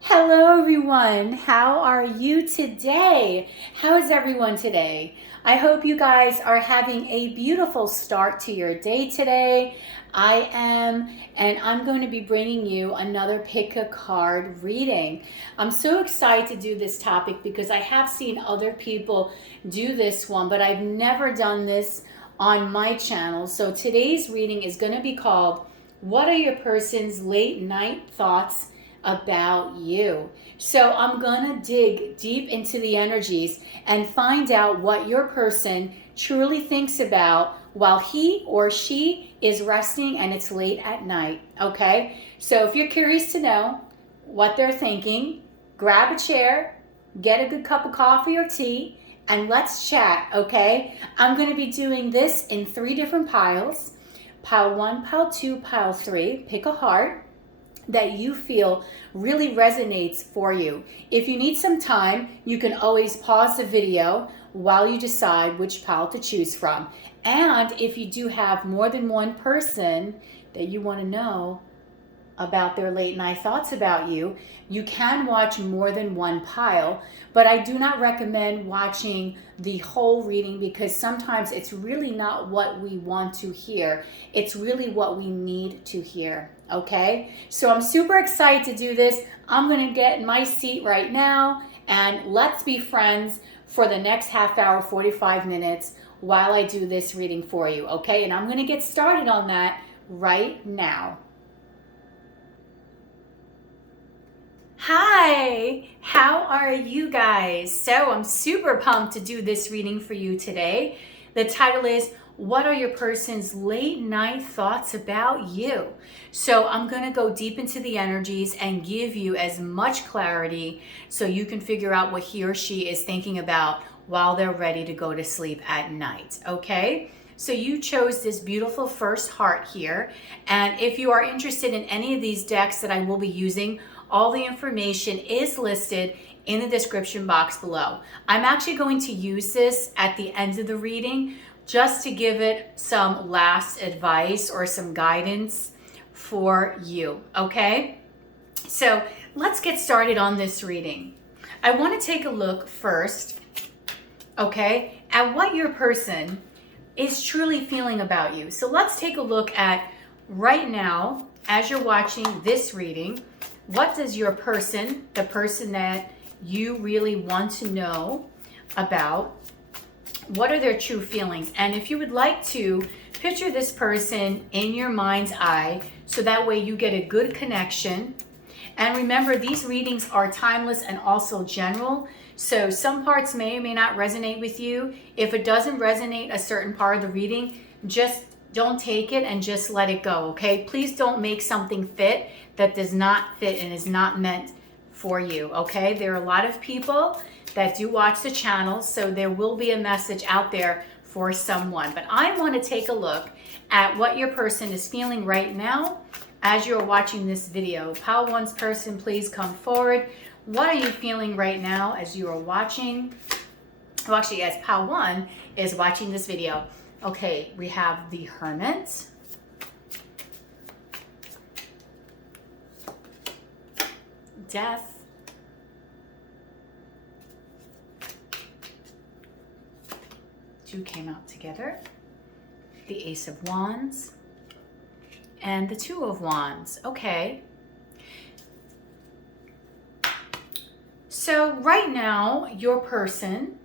Hello everyone, how are you today? How is everyone today? I hope you guys are having a beautiful start to your day today. I am, and I'm going to be bringing you another pick a card reading. I'm so excited to do this topic because I have seen other people do this one, but I've never done this on my channel. So today's reading is going to be called, What Are Your Person's Late Night Thoughts About You? So I'm gonna dig deep into the energies and find out what your person truly thinks about while he or she is resting and it's late at night. Okay, so if you're curious to know what they're thinking, grab a chair, get a good cup of coffee or tea, and let's chat. Okay, I'm going to be doing this in 3 different piles: pile 1, pile 2, pile 3. Pick a heart that you feel really resonates for you. If you need some time, you can always pause the video while you decide which pile to choose from. And if you do have more than one person that you want to know about their late night thoughts about you, you can watch more than one pile, but I do not recommend watching the whole reading because sometimes it's really not what we want to hear. It's really what we need to hear. Okay, so I'm super excited to do this. I'm gonna get in my seat right now and let's be friends for the next half hour, 45 minutes while I do this reading for you. Okay, and I'm gonna get started on that right now. Hi, how are you guys? So I'm super pumped to do this reading for you today. The title is, What Are Your Person's Late Night Thoughts About You? So I'm going to go deep into the energies and give you as much clarity so you can figure out what he or she is thinking about while they're ready to go to sleep at night. Okay? So you chose this beautiful first heart here. And if you are interested in any of these decks that I will be using, all the information is listed in the description box below. I'm actually going to use this at the end of the reading just to give it some last advice or some guidance for you, okay? So let's get started on this reading. I want to take a look first, okay, at what your person is truly feeling about you. So let's take a look at right now, as you're watching this reading, what does your person, the person that you really want to know about, what are their true feelings? And if you would like to picture this person in your mind's eye, so that way you get a good connection. And remember, these readings are timeless and also general. So some parts may or may not resonate with you. If it doesn't resonate a certain part of the reading, just don't take it and just let it go, okay? Please don't make something fit that does not fit and is not meant for you, okay? There are a lot of people that do watch the channel, so there will be a message out there for someone. But I want to take a look at what your person is feeling right now as you're watching this video. Pile 1's person, please come forward. What are you feeling right now as you are watching? Well, actually, as Pile 1 is watching this video. Okay, we have the Hermit, Death, two came out together, the Ace of Wands, and the Two of Wands. Okay. So right now, your person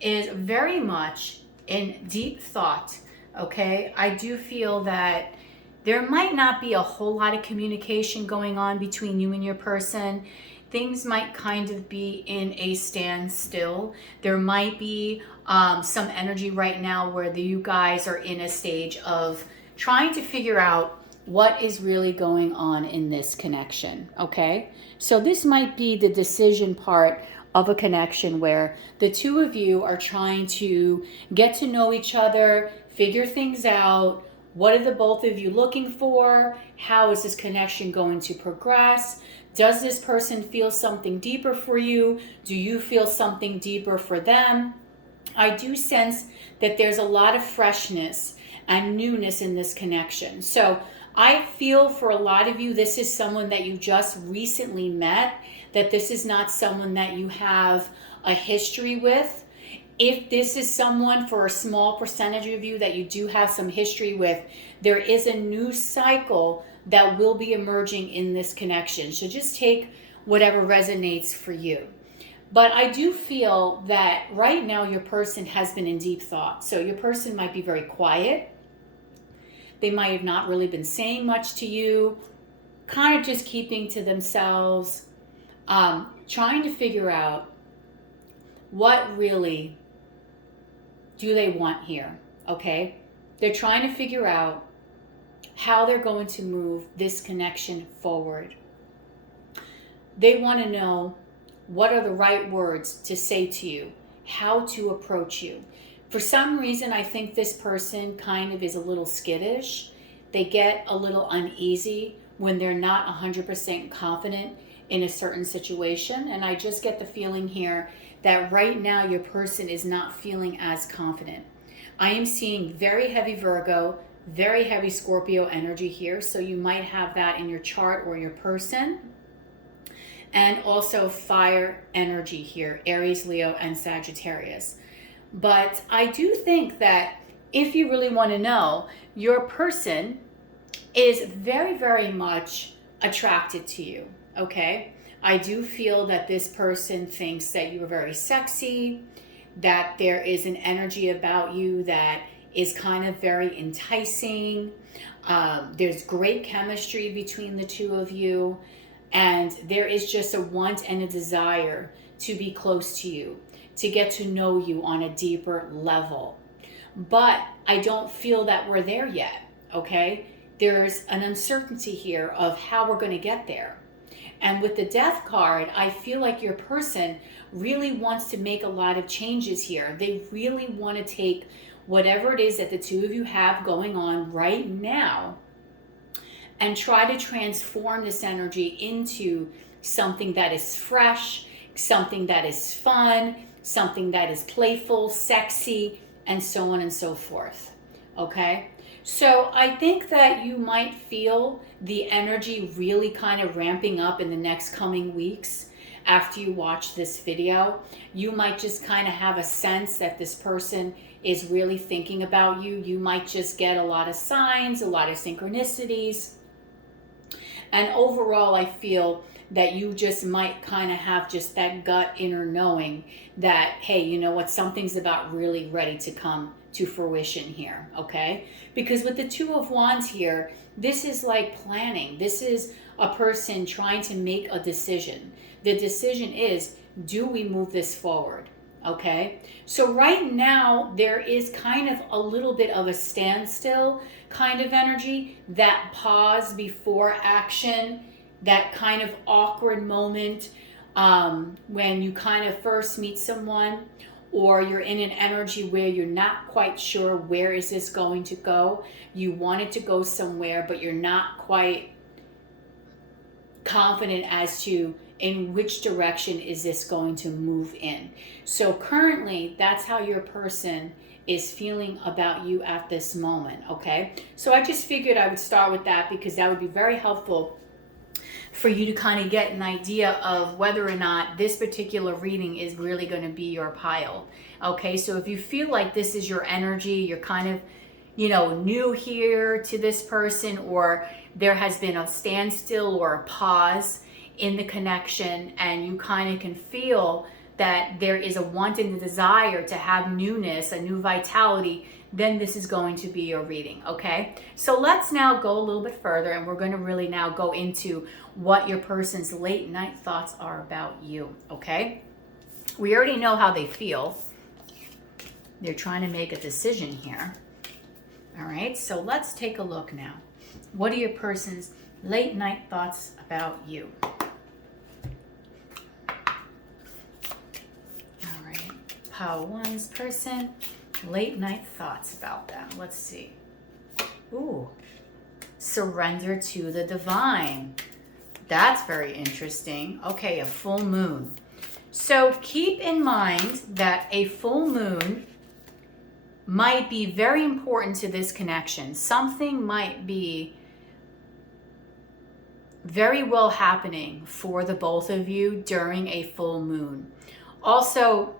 is very much in deep thought, okay? I do feel that there might not be a whole lot of communication going on between you and your person. Things might kind of be in a standstill. There might be some energy right now where you guys are in a stage of trying to figure out what is really going on in this connection, okay? So this might be the decision part of a connection where the two of you are trying to get to know each other, figure things out. What are the both of you looking for? How is this connection going to progress? Does this person feel something deeper for you? Do you feel something deeper for them? I do sense that there's a lot of freshness and newness in this connection. So I feel for a lot of you, this is someone that you just recently met, that this is not someone that you have a history with. If this is someone, for a small percentage of you, that you do have some history with, there is a new cycle that will be emerging in this connection. So just take whatever resonates for you. But I do feel that right now your person has been in deep thought. So your person might be very quiet. They might have not really been saying much to you, kind of just keeping to themselves, trying to figure out what really do they want here, okay? They're trying to figure out how they're going to move this connection forward. They want to know what are the right words to say to you, how to approach you. For some reason, I think this person kind of is a little skittish. They get a little uneasy when they're not 100% confident in a certain situation. And I just get the feeling here that right now your person is not feeling as confident. I am seeing very heavy Virgo, very heavy Scorpio energy here. So you might have that in your chart or your person. And also fire energy here, Aries, Leo, and Sagittarius. But I do think that if you really want to know, your person is very, very much attracted to you, okay? I do feel that this person thinks that you are very sexy, that there is an energy about you that is kind of very enticing. There's great chemistry between the two of you, and there is just a want and a desire to be close to you, to get to know you on a deeper level. But I don't feel that we're there yet, okay? There's an uncertainty here of how we're going to get there. And with the Death card, I feel like your person really wants to make a lot of changes here. They really want to take whatever it is that the two of you have going on right now and try to transform this energy into something that is fresh, something that is fun, something that is playful, sexy, and so on and so forth, okay? So I think that you might feel the energy really kind of ramping up in the next coming weeks after you watch this video. You might just kind of have a sense that this person is really thinking about you. You might just get a lot of signs, a lot of synchronicities. And overall, I feel that you just might kind of have just that gut inner knowing that, hey, you know what, something's about really ready to come to fruition here, okay? Because with the Two of Wands here, this is like planning. This is a person trying to make a decision. The decision is, do we move this forward, okay? So right now, there is kind of a little bit of a standstill kind of energy, that pause before action, that kind of awkward moment when you kind of first meet someone, or you're in an energy where you're not quite sure where is this going to go. You want it to go somewhere, but you're not quite confident as to in which direction is this going to move in. So currently, that's how your person is feeling about you at this moment, okay? So I just figured I would start with that because that would be very helpful for you to kind of get an idea of whether or not this particular reading is really going to be your pile, okay? So if you feel like this is your energy, you're kind of, you know, new here to this person, or there has been a standstill or a pause in the connection, and you kind of can feel that there is a want and a desire to have newness, a new vitality, then this is going to be your reading, okay? So let's now go a little bit further, and we're going to really now go into what your person's late night thoughts are about you, okay? We already know how they feel. They're trying to make a decision here. All right, so let's take a look now. What are your person's late night thoughts about you? All right, pile one's person, late night thoughts about them. Let's see. Ooh, surrender to the divine. That's very interesting. Okay, a full moon. So keep in mind that a full moon might be very important to this connection. Something might be very well happening for the both of you during a full moon. Also,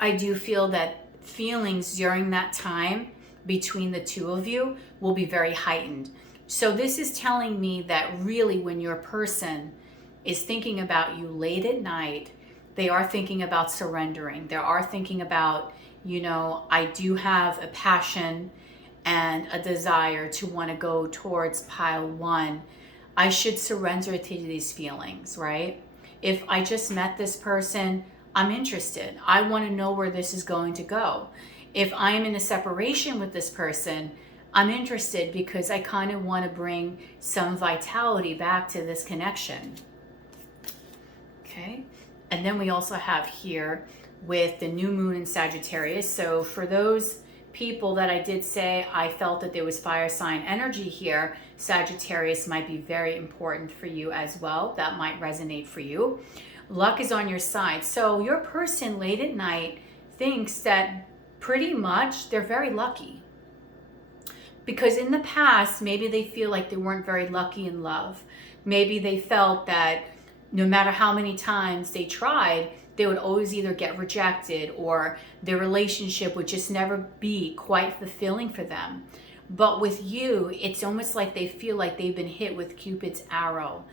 I do feel that feelings during that time between the two of you will be very heightened. So this is telling me that really when your person is thinking about you late at night, they are thinking about surrendering. They are thinking about, you know, I do have a passion and a desire to want to go towards pile one. I should surrender to these feelings, right? If I just met this person, I'm interested. I want to know where this is going to go. If I am in a separation with this person, I'm interested because I kind of want to bring some vitality back to this connection. Okay. And then we also have here with the new moon in Sagittarius. So for those people that I did say I felt that there was fire sign energy here, Sagittarius might be very important for you as well. That might resonate for you. Luck is on your side. So your person late at night thinks that pretty much they're very lucky. Because in the past, maybe they feel like they weren't very lucky in love. Maybe they felt that no matter how many times they tried, they would always either get rejected or their relationship would just never be quite fulfilling for them. But with you, it's almost like they feel like they've been hit with Cupid's arrow.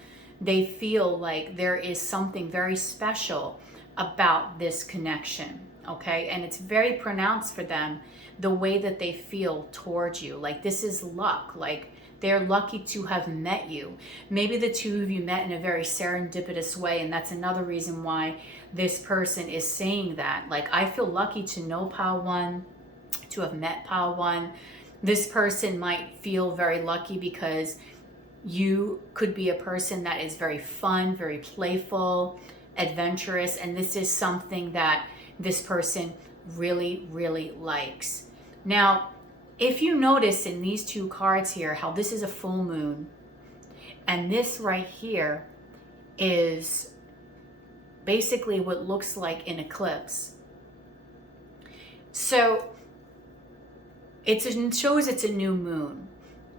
They feel like there is something very special about this connection, okay? And it's very pronounced for them, the way that they feel towards you. Like this is luck, like they're lucky to have met you. Maybe the two of you met in a very serendipitous way, and that's another reason why this person is saying that. Like, I feel lucky to know pile one, to have met pile one. This person might feel very lucky because you could be a person that is very fun, very playful, adventurous, and this is something that this person really, really likes. Now, if you notice in these two cards here, how this is a full moon, and this right here is basically what looks like an eclipse. So it shows it's a new moon,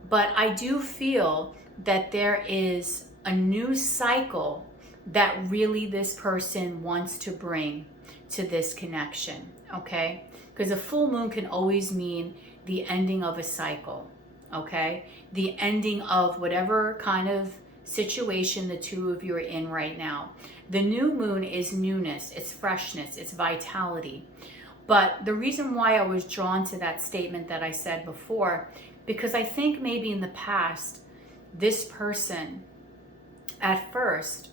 but I do feel that there is a new cycle that really this person wants to bring to this connection, okay? Because a full moon can always mean the ending of a cycle, okay? The ending of whatever kind of situation the two of you are in right now. The new moon is newness, it's freshness, it's vitality. But the reason why I was drawn to that statement that I said before, because I think maybe in the past, this person at first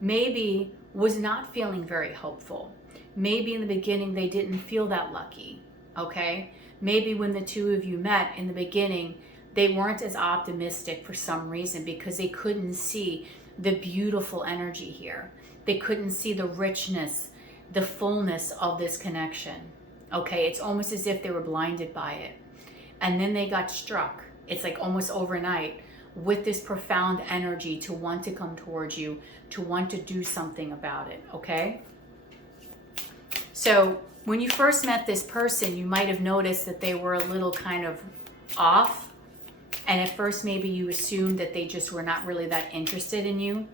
maybe was not feeling very hopeful. Maybe in the beginning they didn't feel that lucky, okay? Maybe when the two of you met in the beginning, they weren't as optimistic for some reason because they couldn't see the beautiful energy here. They couldn't see the richness, the fullness of this connection, okay? It's almost as if they were blinded by it. And then they got struck. It's like almost overnight with this profound energy to want to come towards you, to want to do something about it, okay? So when you first met this person, you might have noticed that they were a little kind of off. And at first, maybe you assumed that they just were not really that interested in you.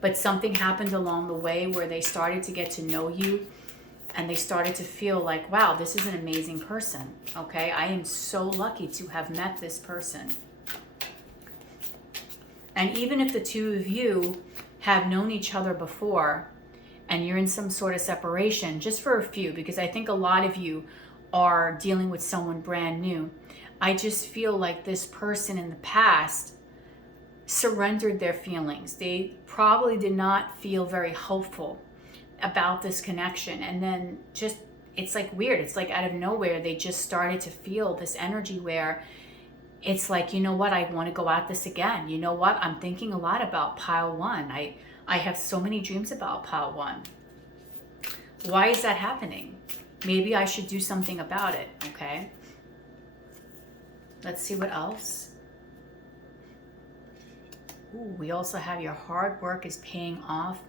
But something happened along the way where they started to get to know you and they started to feel like, wow, this is an amazing person, okay? I am so lucky to have met this person. And even if the two of you have known each other before, and you're in some sort of separation, just for a few, because I think a lot of you are dealing with someone brand new. I just feel like this person in the past surrendered their feelings. They probably did not feel very hopeful about this connection. And then just, it's like weird. It's like out of nowhere, they just started to feel this energy where it's like, you know what, I want to go at this again. You know what, I'm thinking a lot about pile one. I have so many dreams about pile one. Why is that happening? Maybe I should do something about it, okay? Let's see what else. Ooh, we also have your hard work is paying off.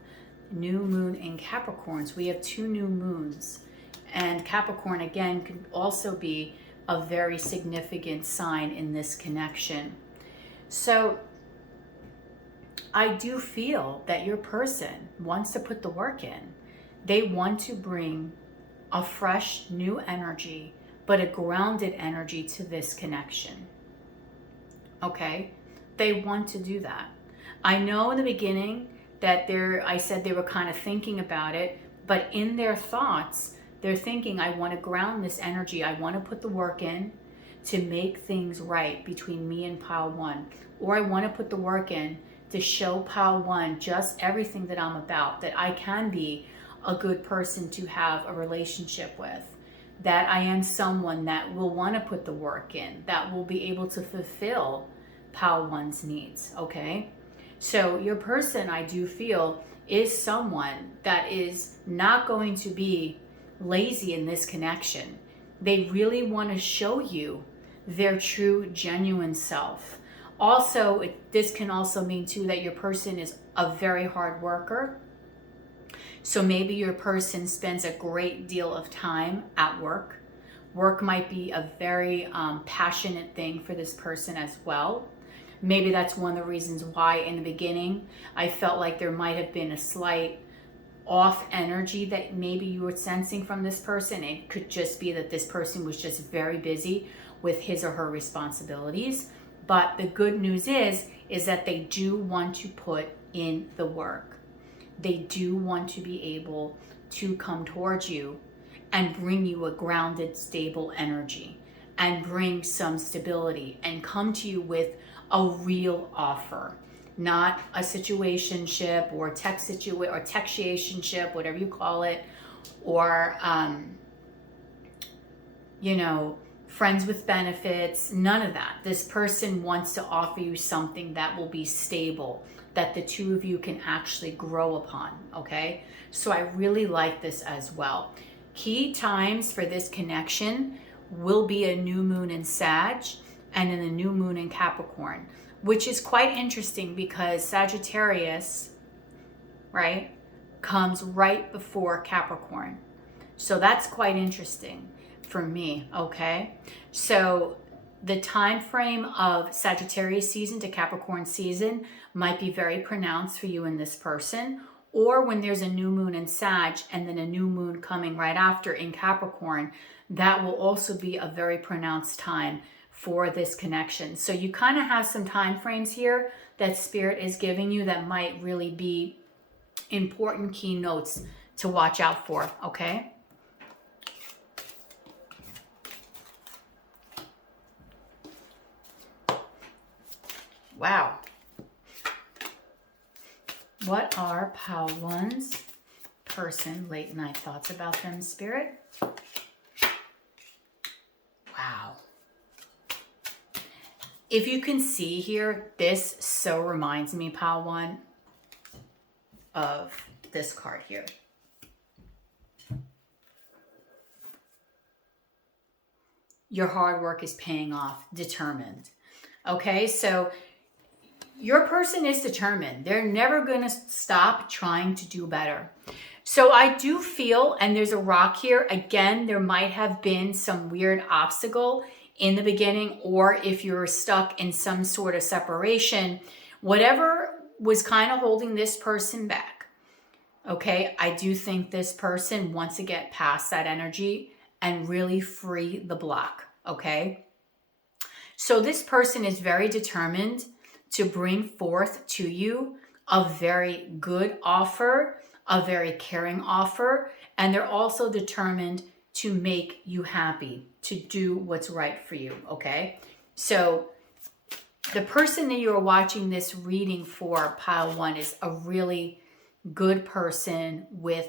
New moon in Capricorns. We have two new moons. And Capricorn, again, could also be a very significant sign in this connection. So I do feel that your person wants to put the work in. They want to bring a fresh, new energy, but a grounded energy to this connection. Okay? They want to do that. I know in the beginning that I said they were kind of thinking about it, but in their thoughts, they're thinking, I want to ground this energy. I want to put the work in to make things right between me and pile one. Or I want to put the work in to show pile one just everything that I'm about, that I can be a good person to have a relationship with, that I am someone that will want to put the work in, that will be able to fulfill pile one's needs, okay? So your person, I do feel, is someone that is not going to be lazy in this connection. They really want to show you their true, genuine self. Also, this can also mean too that your person is a very hard worker. So maybe your person spends a great deal of time at work. Work might be a very passionate thing for this person as well. Maybe that's one of the reasons why in the beginning I felt like there might have been a slight off energy that maybe you were sensing from this person. It could just be that this person was just very busy with his or her responsibilities. But the good news is that they do want to put in the work. They do want to be able to come towards you and bring you a grounded, stable energy and bring some stability and come to you with a real offer, not a situationship or texiationship, whatever you call it, or friends with benefits, none of that. This person wants to offer you something that will be stable, that the two of you can actually grow upon, okay? So I really like this as well. Key times for this connection will be a new moon in Sag and in a new moon in Capricorn, which is quite interesting because Sagittarius, right, comes right before Capricorn. So that's quite interesting for me, okay? So the time frame of Sagittarius season to Capricorn season might be very pronounced for you and this person, or when there's a new moon in Sag and then a new moon coming right after in Capricorn, that will also be a very pronounced time for this connection. So you kind of have some time frames here that Spirit is giving you that might really be important keynotes to watch out for, okay? Wow. What are pile one's person late night thoughts about them, Spirit? Wow. If you can see here, this so reminds me, pile one, of this card here. Your hard work is paying off, determined. Okay, so your person is determined. They're never going to stop trying to do better. So I do feel, and there's a rock here, again, there might have been some weird obstacle in the beginning, or if you're stuck in some sort of separation, whatever was kind of holding this person back. Okay, I do think this person wants to get past that energy and really free the block, okay? So this person is very determined to bring forth to you a very good offer, a very caring offer, and they're also determined to make you happy, to do what's right for you, okay? So the person that you're watching this reading for, pile one, is a really good person with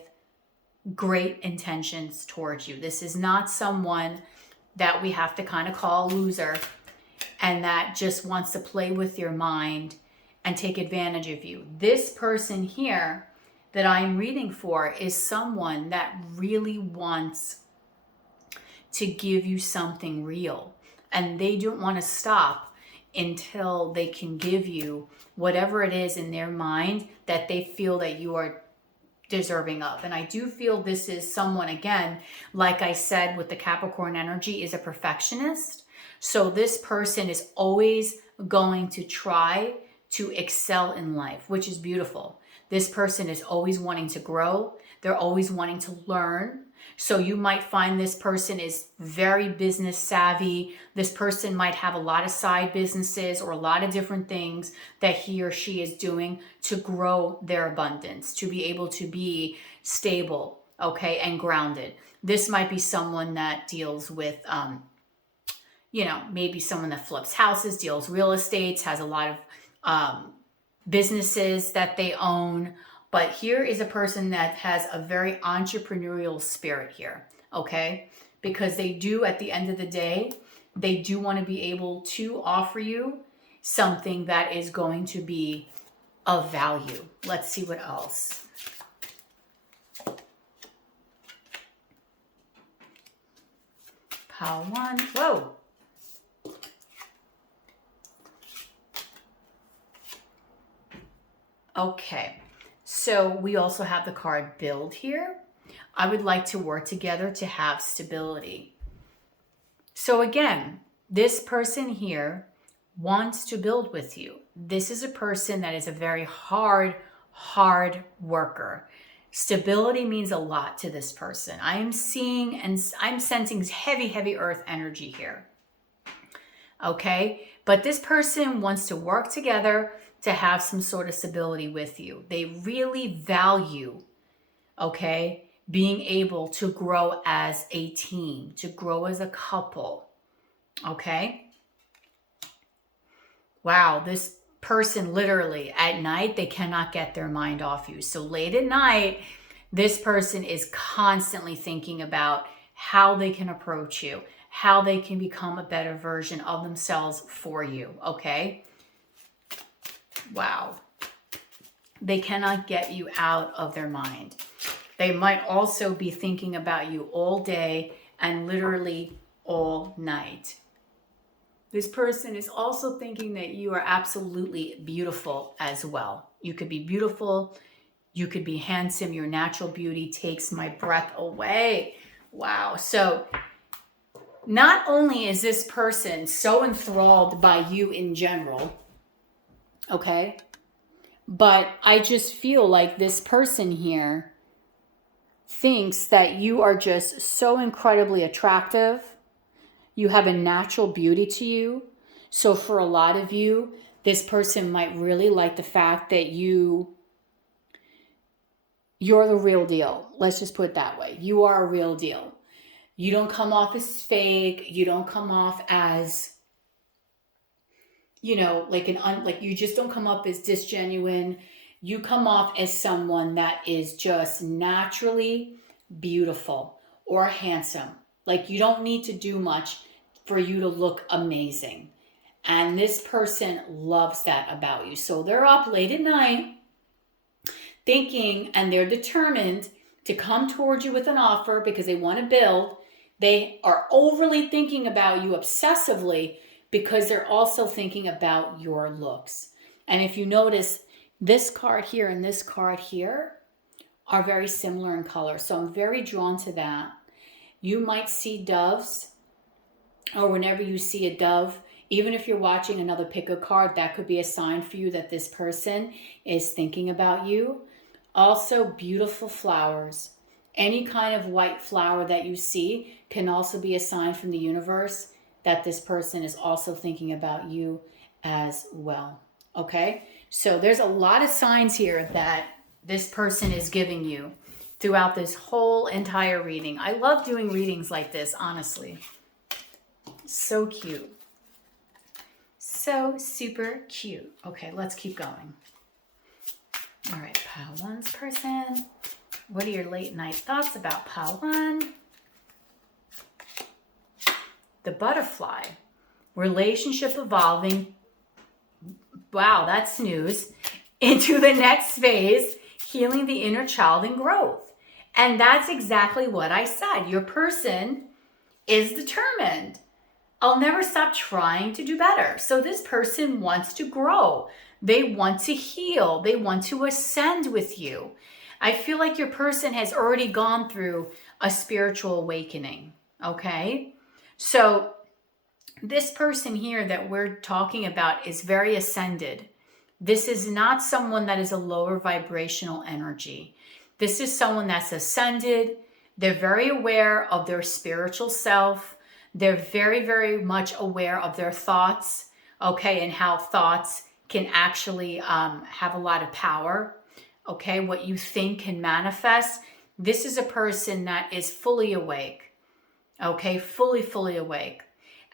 great intentions towards you. This is not someone that we have to kind of call a loser and that just wants to play with your mind and take advantage of you. This person here that I'm reading for is someone that really wants to give you something real, and they don't want to stop until they can give you whatever it is in their mind that they feel that you are deserving of. And I do feel this is someone, again, like I said with the Capricorn energy, is a perfectionist. So this person is always going to try to excel in life, which is beautiful. This person is always wanting to grow. They're always wanting to learn. So you might find this person is very business savvy. This person might have a lot of side businesses or a lot of different things that he or she is doing to grow their abundance, to be able to be stable, okay, and grounded. This might be someone that deals with, maybe someone that flips houses, deals real estate, has a lot of businesses that they own. But here is a person that has a very entrepreneurial spirit here, okay? Because they do, at the end of the day, they do want to be able to offer you something that is going to be of value. Let's see what else. Pile 1. Whoa. Okay. So we also have the card build here. I would like to work together to have stability. So again, this person here wants to build with you. This is a person that is a very hard worker. Stability means a lot to this person. I am seeing and I'm sensing heavy earth energy here. Okay, but this person wants to work together to have some sort of stability with you. They really value, okay, being able to grow as a team, to grow as a couple, okay? Wow, this person literally at night, they cannot get their mind off you. So late at night, this person is constantly thinking about how they can approach you, how they can become a better version of themselves for you, okay? Wow. They cannot get you out of their mind. They might also be thinking about you all day and literally all night. This person is also thinking that you are absolutely beautiful as well. You could be beautiful. You could be handsome. Your natural beauty takes my breath away. Wow. So not only is this person so enthralled by you in general, okay, but I just feel like this person here thinks that you are just so incredibly attractive. You have a natural beauty to you. So for a lot of you, this person might really like the fact that you're the real deal. Let's just put it that way. You are a real deal. You don't come off as fake. You don't come off as, like you just don't come up as disgenuine. You come off as someone that is just naturally beautiful or handsome. Like you don't need to do much for you to look amazing. And this person loves that about you. So they're up late at night thinking, and they're determined to come towards you with an offer because they want to build. They are overly thinking about you obsessively because they're also thinking about your looks. And if you notice, this card here and this card here are very similar in color. So I'm very drawn to that. You might see doves, or whenever you see a dove, even if you're watching another pick a card, that could be a sign for you that this person is thinking about you. Also, beautiful flowers. Any kind of white flower that you see can also be a sign from the universe that this person is also thinking about you as well. Okay? So there's a lot of signs here that this person is giving you throughout this whole entire reading. I love doing readings like this, honestly. So cute. So super cute. Okay, let's keep going. All right, pile 1's person. What are your late night thoughts about pile 1? The butterfly. Relationship evolving. Wow, that's news. Into the next phase, healing the inner child and growth. And that's exactly what I said. Your person is determined. I'll never stop trying to do better. So this person wants to grow. They want to heal. They want to ascend with you. I feel like your person has already gone through a spiritual awakening. Okay? So this person here that we're talking about is very ascended. This is not someone that is a lower vibrational energy. This is someone that's ascended. They're very aware of their spiritual self. They're very, very much aware of their thoughts, okay, and how thoughts can actually have a lot of power, okay? What you think can manifest. This is a person that is fully awake, okay? Fully awake.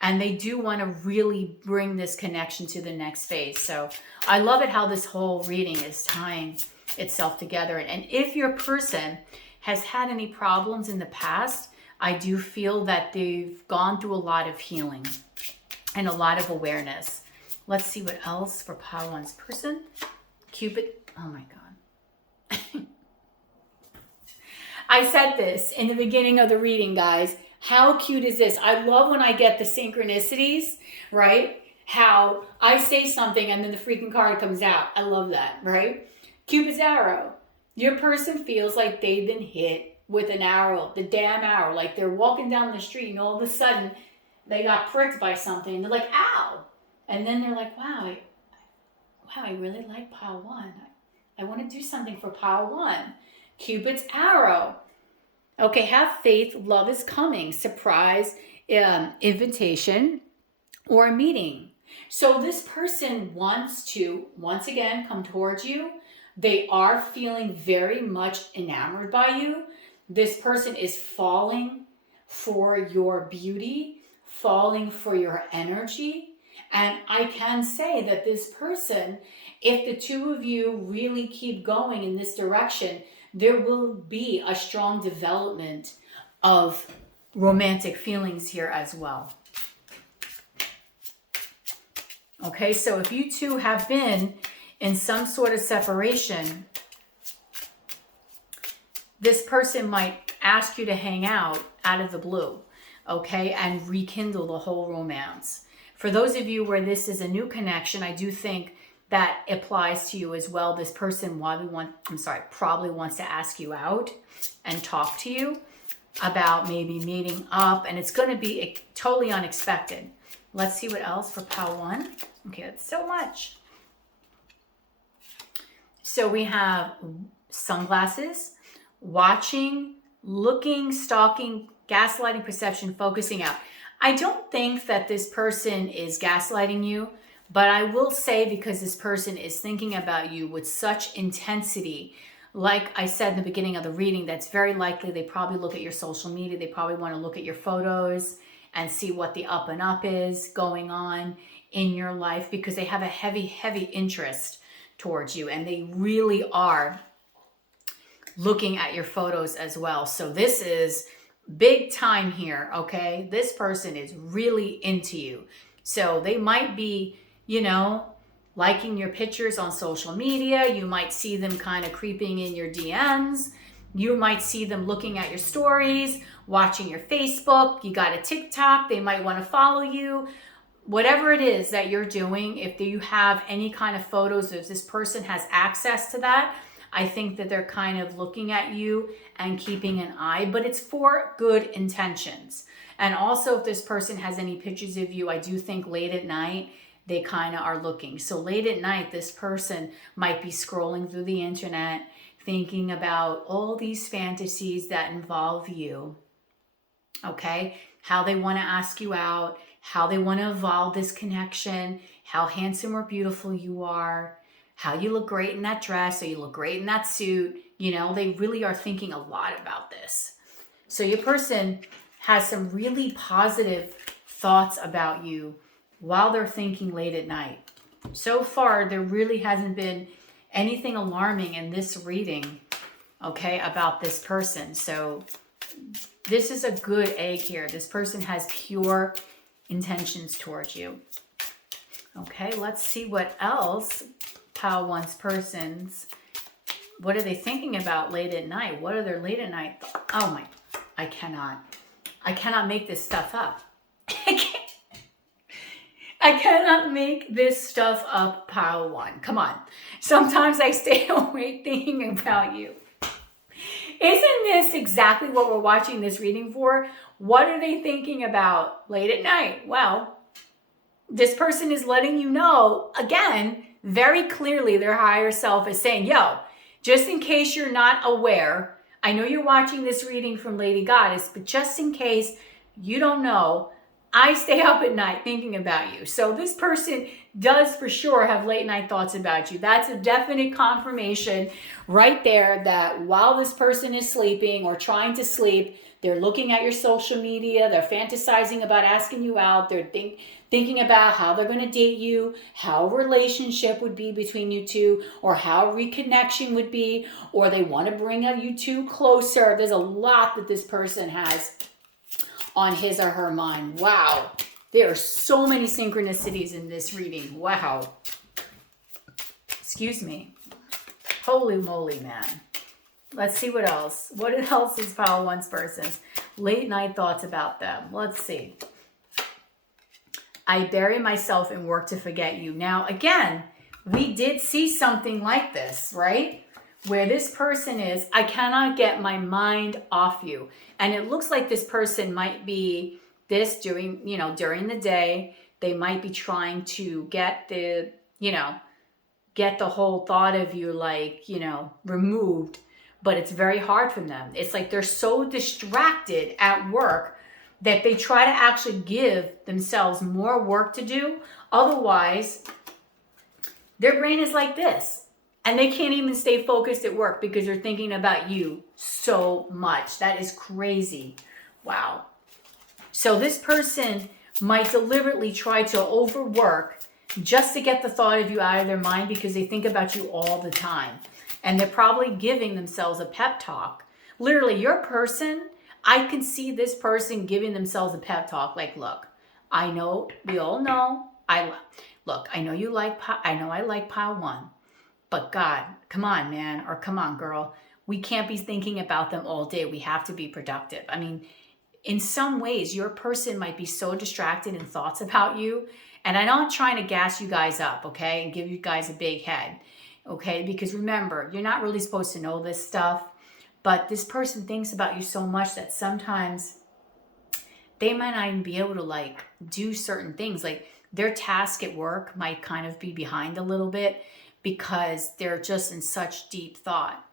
And they do want to really bring this connection to the next phase. So I love it how this whole reading is tying itself together. And if your person has had any problems in the past, I do feel that they've gone through a lot of healing and a lot of awareness. Let's see what else for Pile 1's person. Cupid. Oh my God. I said this in the beginning of the reading, guys. How cute is this? I love when I get the synchronicities, right? How I say something and then the freaking card comes out. I love that, right? Cupid's arrow. Your person feels like they've been hit with an arrow, the damn arrow. Like they're walking down the street and all of a sudden they got pricked by something. They're like, ow. And then they're like, wow, I really like Pile 1. I want to do something for Pile 1. Cupid's arrow. Okay, have faith, love is coming, surprise, invitation, or a meeting. So this person wants to, once again, come towards you. They are feeling very much enamored by you. This person is falling for your beauty, falling for your energy. And I can say that this person, if the two of you really keep going in this direction, there will be a strong development of romantic feelings here as well. Okay, so if you two have been in some sort of separation, this person might ask you to hang out of the blue, okay, and rekindle the whole romance. For those of you where this is a new connection, I do think that applies to you as well. This person probably wants to ask you out and talk to you about maybe meeting up, and it's going to be totally unexpected. Let's see what else for Pile 1. Okay, that's so much. So we have sunglasses, watching, looking, stalking, gaslighting, perception, focusing out. I don't think that this person is gaslighting you, but I will say, because this person is thinking about you with such intensity, like I said in the beginning of the reading, that's very likely they probably look at your social media. They probably want to look at your photos and see what the up and up is going on in your life, because they have a heavy, heavy interest towards you. And they really are looking at your photos as well. So this is big time here, okay? This person is really into you. So they might be, liking your pictures on social media. You might see them kind of creeping in your DMs. You might see them looking at your stories, watching your Facebook. You got a TikTok. They might want to follow you. Whatever it is that you're doing, if you have any kind of photos, if this person has access to that, I think that they're kind of looking at you and keeping an eye, but it's for good intentions. And also, if this person has any pictures of you, I do think late at night, they kind of are looking. So late at night, this person might be scrolling through the internet, thinking about all these fantasies that involve you, okay? How they want to ask you out, how they want to evolve this connection, how handsome or beautiful you are, how you look great in that dress, or you look great in that suit. They really are thinking a lot about this. So your person has some really positive thoughts about you while they're thinking late at night. So far, there really hasn't been anything alarming in this reading, okay, about this person. So this is a good egg here. This person has pure intentions towards you. Okay, let's see what else Pile 1's persons, what are they thinking about late at night? What are their late at night thoughts? Oh my, I cannot make this stuff up. I cannot make this stuff up, Pile 1. Come on. Sometimes I stay awake thinking about you. Isn't this exactly what we're watching this reading for? What are they thinking about late at night? Well, this person is letting you know, again, Very clearly, their higher self is saying, yo, just in case you're not aware, I know you're watching this reading from Lady Goddess, but just in case you don't know, I stay up at night thinking about you. So this person does for sure have late night thoughts about you. That's a definite confirmation right there that while this person is sleeping or trying to sleep, they're looking at your social media, they're fantasizing about asking you out, they're thinking about how they're going to date you, how a relationship would be between you two, or how reconnection would be, or they want to bring you two closer. There's a lot that this person has on his or her mind. Wow. There are so many synchronicities in this reading. Wow. Excuse me. Holy moly, man. Let's see what else. What else is Pile 1's person's late night thoughts about them? Let's see. I bury myself in work to forget you. Now, again, we did see something like this, right? Where this person is, I cannot get my mind off you. And it looks like this person might be this during the day. They might be trying to get the whole thought of you removed. But it's very hard for them. It's like they're so distracted at work that they try to actually give themselves more work to do. Otherwise, their brain is like this. And they can't even stay focused at work because they're thinking about you so much. That is crazy. Wow. So this person might deliberately try to overwork just to get the thought of you out of their mind because they think about you all the time. And they're probably giving themselves a pep talk. Literally, your person, I can see this person giving themselves a pep talk. Like, look, I know, we all know, I know I like Pile 1. But God, come on, man, or come on, girl. We can't be thinking about them all day. We have to be productive. I mean, in some ways, your person might be so distracted in thoughts about you. And I'm not trying to gas you guys up, okay, and give you guys a big head. Okay, because remember, you're not really supposed to know this stuff, but this person thinks about you so much that sometimes they might not even be able to do certain things. Like their task at work might kind of be behind a little bit because they're just in such deep thought.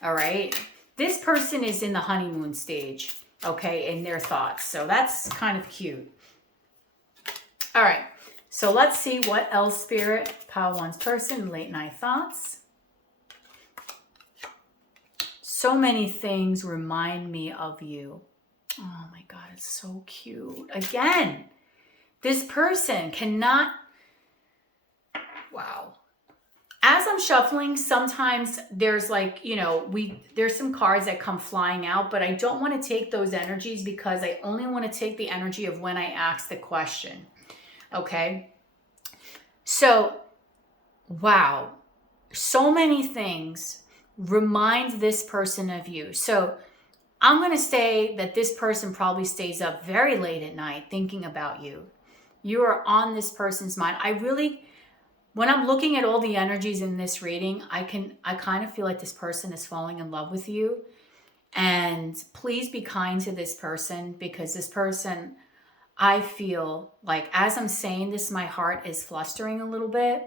All right, this person is in the honeymoon stage, okay, in their thoughts. So that's kind of cute. All right. So let's see what else, Spirit, Pile 1's person, late night thoughts. So many things remind me of you. Oh my God, it's so cute. Again, this person cannot, wow. As I'm shuffling, sometimes there's there's some cards that come flying out, but I don't want to take those energies because I only want to take the energy of when I ask the question. Okay, so, wow, so many things remind this person of you. So I'm going to say that this person probably stays up very late at night thinking about you. You are on this person's mind. When I'm looking at all the energies in this reading, I kind of feel like this person is falling in love with you. And please be kind to this person because this person, I feel like as I'm saying this, my heart is flustering a little bit.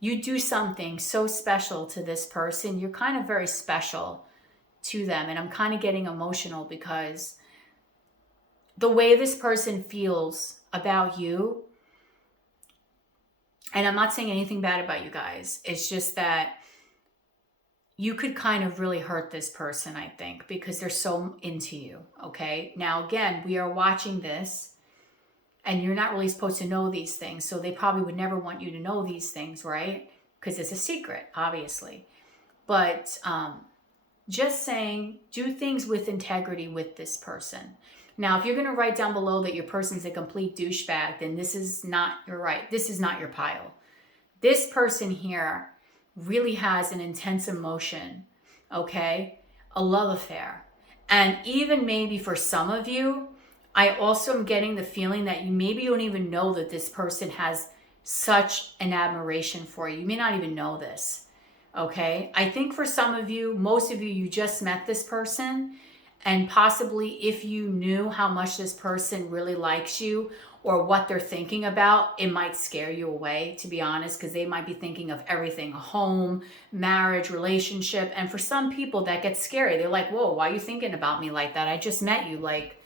You do something so special to this person. You're kind of very special to them. And I'm kind of getting emotional because the way this person feels about you, and I'm not saying anything bad about you guys. It's just that you could kind of really hurt this person, I think, because they're so into you. Okay. Now, again, we are watching this. And you're not really supposed to know these things. So they probably would never want you to know these things, right? Because it's a secret, obviously. But just saying, do things with integrity with this person. Now, if you're going to write down below that your person's a complete douchebag, then this is not your pile. This person here really has an intense emotion, okay? A love affair. And even maybe for some of you, I also am getting the feeling that you maybe don't even know that this person has such an admiration for you. You may not even know this, okay? I think for some of you, most of you, you just met this person, and possibly if you knew how much this person really likes you or what they're thinking about, it might scare you away, to be honest, because they might be thinking of everything, a home, marriage, relationship. And for some people that gets scary. They're like, whoa, why are you thinking about me like that? I just met you. Like,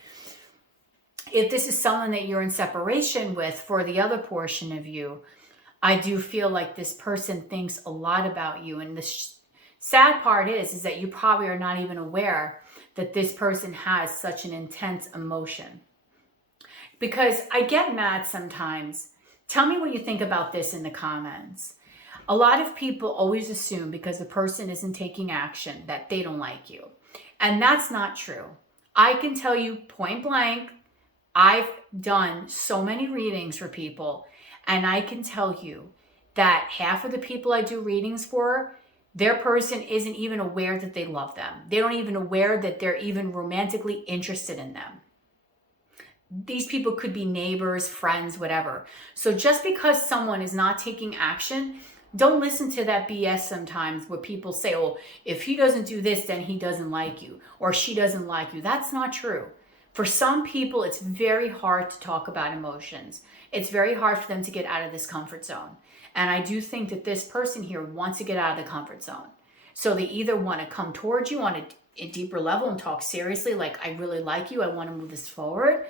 if this is someone that you're in separation with, for the other portion of you, I do feel like this person thinks a lot about you. And the sad part is that you probably are not even aware that this person has such an intense emotion. Because I get mad sometimes. Tell me what you think about this in the comments. A lot of people always assume because a person isn't taking action that they don't like you. And that's not true. I can tell you point blank, I've done so many readings for people, and I can tell you that half of the people I do readings for, their person isn't even aware that they love them. They don't even aware that they're even romantically interested in them. These people could be neighbors, friends, whatever. So just because someone is not taking action, don't listen to that BS sometimes where people say, oh, if he doesn't do this, then he doesn't like you, or she doesn't like you. That's not true. For some people, it's very hard to talk about emotions. It's very hard for them to get out of this comfort zone. And I do think that this person here wants to get out of the comfort zone. So they either want to come towards you on a deeper level and talk seriously, like, I really like you, I want to move this forward.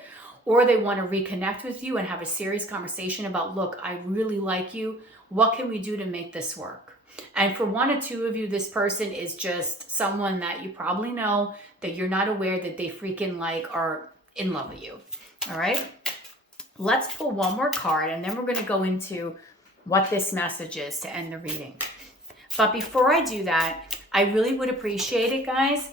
Or they want to reconnect with you and have a serious conversation about, look, I really like you. What can we do to make this work? And for one or two of you, this person is just someone that you probably know that you're not aware that they freaking like are in love with you. All right. Let's pull one more card and then we're going to go into what this message is to end the reading. But before I do that, I really would appreciate it, guys,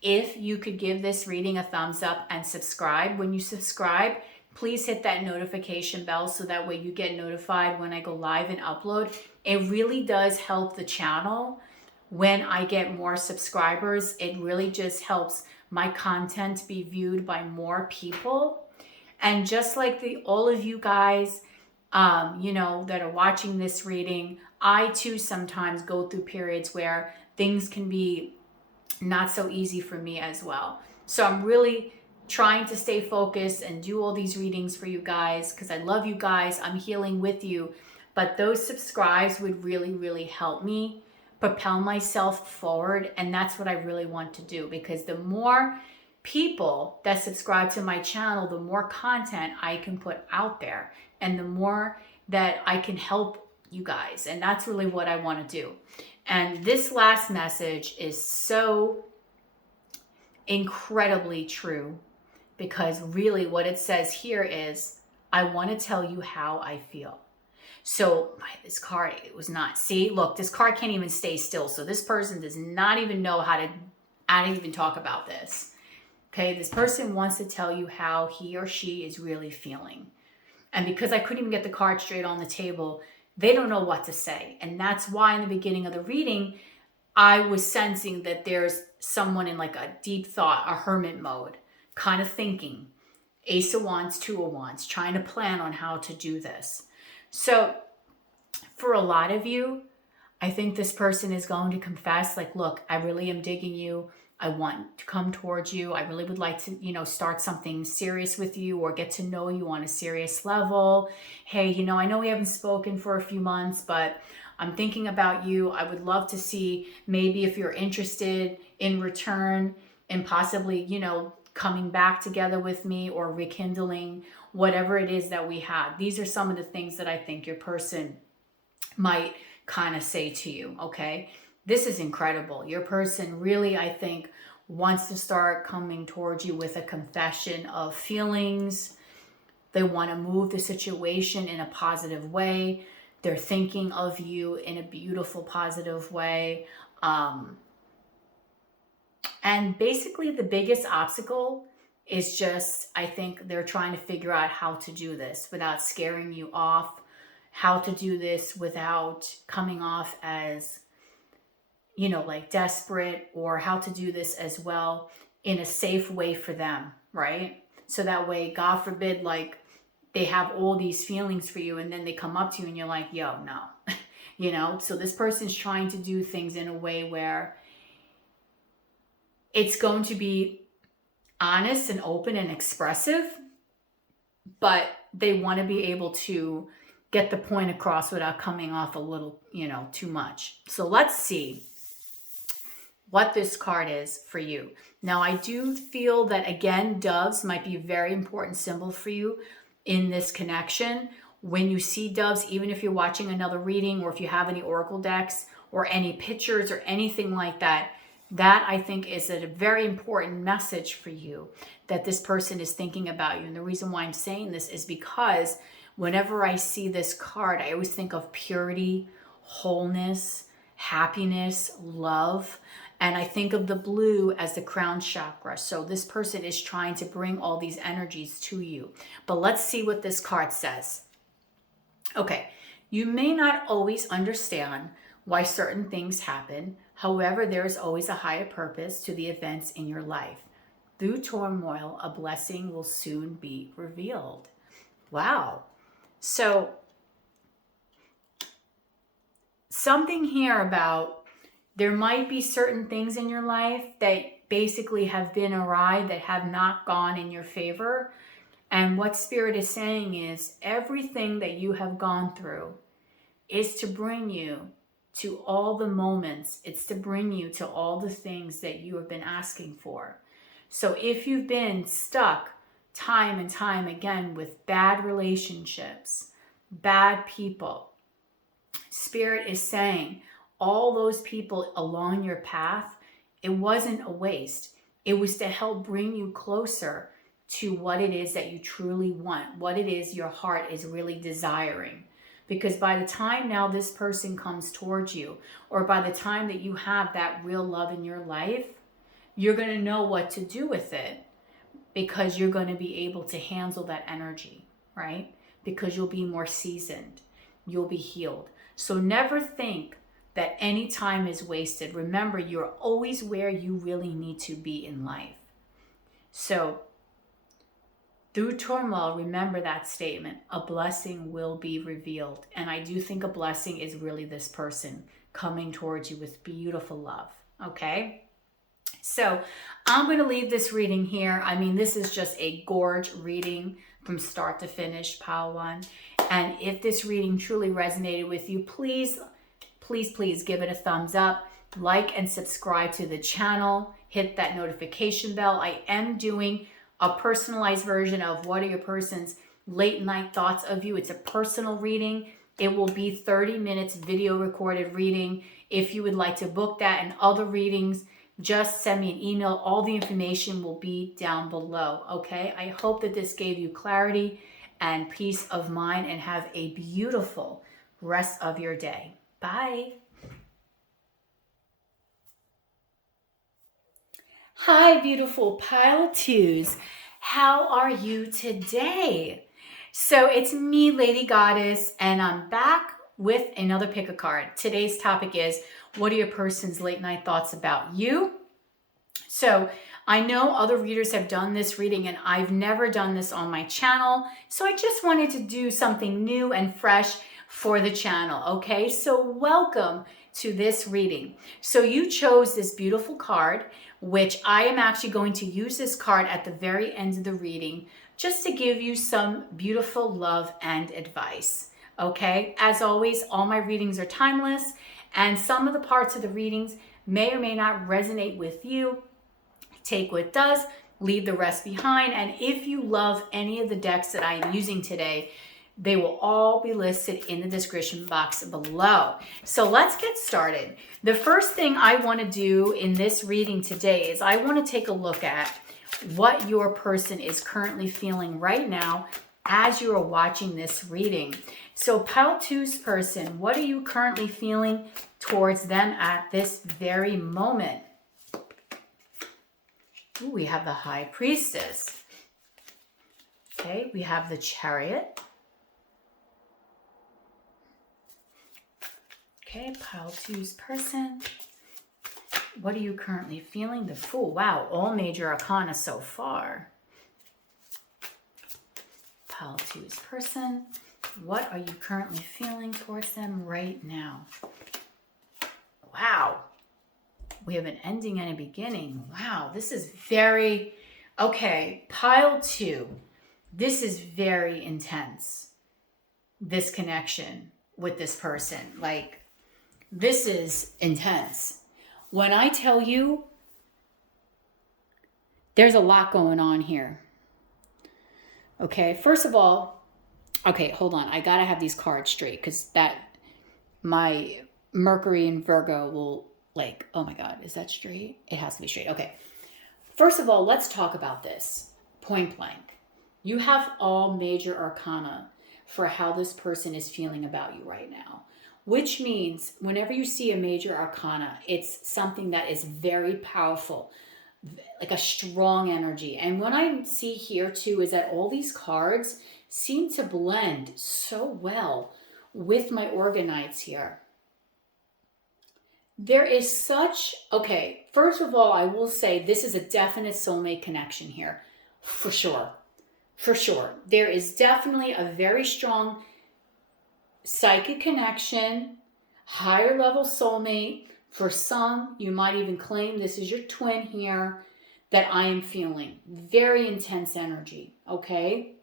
if you could give this reading a thumbs up and subscribe. When you subscribe, please hit that notification bell so that way you get notified when I go live and upload. It really does help the channel when I get more subscribers. It really just helps my content be viewed by more people. And just like all of you guys, that are watching this reading, I too sometimes go through periods where things can be not so easy for me as well. So I'm really trying to stay focused and do all these readings for you guys because I love you guys. I'm healing with you. But those subscribes would really, really help me propel myself forward. And that's what I really want to do, because the more people that subscribe to my channel, the more content I can put out there and the more that I can help you guys. And that's really what I want to do. And this last message is so incredibly true, because really what it says here is, I want to tell you how I feel. So this card, it was not, see, look, this card can't even stay still. So this person does not even know how to even talk about this. Okay, this person wants to tell you how he or she is really feeling. And because I couldn't even get the card straight on the table, they don't know what to say. And that's why in the beginning of the reading, I was sensing that there's someone in like a deep thought, a hermit mode, kind of thinking. Ace of Wands, Two of Wands, trying to plan on how to do this. So for a lot of you, I think this person is going to confess, like, look, I really am digging you. I want to come towards you. I really would like to, start something serious with you or get to know you on a serious level. Hey, I know we haven't spoken for a few months, but I'm thinking about you. I would love to see maybe if you're interested in return and possibly, coming back together with me or rekindling whatever it is that we had. These are some of the things that I think your person might kind of say to you, okay? This is incredible. Your person really, I think, wants to start coming towards you with a confession of feelings. They want to move the situation in a positive way. They're thinking of you in a beautiful, positive way. And basically the biggest obstacle is just, I think they're trying to figure out how to do this without scaring you off, how to do this without coming off as, like desperate, or how to do this as well in a safe way for them, right? So that way, God forbid, like they have all these feelings for you and then they come up to you and you're like, yo, no, so this person's trying to do things in a way where it's going to be honest and open and expressive, but they want to be able to get the point across without coming off a little, too much. So let's see what this card is for you. Now, I do feel that, again, doves might be a very important symbol for you in this connection. When you see doves, even if you're watching another reading, or if you have any oracle decks or any pictures or anything like that, that I think is a very important message for you, that this person is thinking about you. And the reason why I'm saying this is because whenever I see this card, I always think of purity, wholeness, happiness, love. And I think of the blue as the crown chakra. So this person is trying to bring all these energies to you. But let's see what this card says. Okay, you may not always understand why certain things happen. However, there is always a higher purpose to the events in your life. Through turmoil, a blessing will soon be revealed. Wow. So something here about there might be certain things in your life that basically have been awry, that have not gone in your favor. And what Spirit is saying is everything that you have gone through is to bring you to all the moments. It's to bring you to all the things that you have been asking for. So if you've been stuck time and time again with bad relationships, bad people, Spirit is saying all those people along your path, it wasn't a waste. It was to help bring you closer to what it is that you truly want, what it is your heart is really desiring. Because by the time now this person comes towards you, or by the time that you have that real love in your life, you're going to know what to do with it, because you're going to be able to handle that energy, right? Because you'll be more seasoned. You'll be healed. So never think that any time is wasted. Remember, you're always where you really need to be in life. So through turmoil, remember that statement, a blessing will be revealed. And I do think a blessing is really this person coming towards you with beautiful love, okay? So I'm going to leave this reading here. I mean, this is just a gorge reading from start to finish, pile one. And if this reading truly resonated with you, please give it a thumbs up, like and subscribe to the channel, hit that notification bell. I am doing a personalized version of what are your person's late night thoughts of you. It's a personal reading. It will be 30 minutes video recorded reading. If you would like to book that and other readings, just send me an email. All the information will be down below, okay? I hope that this gave you clarity and peace of mind, and have a beautiful rest of your day. Bye. Hi, beautiful pile twos. How are you today? So it's me, Lady Goddess, and I'm back with another pick a card. Today's topic is, what are your person's late night thoughts about you? So I know other readers have done this reading, and I've never done this on my channel. So I just wanted to do something new and fresh for the channel, okay? So welcome to this reading. So you chose this beautiful card, which I am actually going to use this card at the very end of the reading just to give you some beautiful love and advice, okay? As always, all my readings are timeless, and some of the parts of the readings may or may not resonate with you. Take what does, leave the rest behind. And if you love any of the decks that I am using today, they will all be listed in the description box below. So let's get started. The first thing I want to do in this reading today is I want to take a look at what your person is currently feeling right now as you are watching this reading. So pile two's person, what are you currently feeling towards them at this very moment? Ooh, we have the High Priestess. Okay, we have the Chariot. Okay, pile two's person. What are you currently feeling? The Fool. Wow, all major arcana so far. Pile two's person. What are you currently feeling towards them right now? Wow. We have an ending and a beginning. Wow, this is very... Okay, pile two. this is very intense, this connection with this person. Like, this is intense. When I tell you, there's a lot going on here. Okay, first of all, okay, hold on. I gotta have these cards straight because my Mercury and Virgo will like, oh my God, is that straight? It has to be straight. Okay. First of all, let's talk about this point blank. You have all major arcana for how this person is feeling about you right now, which means whenever you see a major arcana, it's something that is very powerful, like a strong energy. And what I see here too is that all these cards seem to blend so well with my Organites here. There is such, okay, first of all, I will say this is a definite soulmate connection here, for sure. For sure. There is definitely a very strong psychic connection, higher level soulmate. For some, you might even claim this is your twin here that I am feeling. Very intense energy, okay?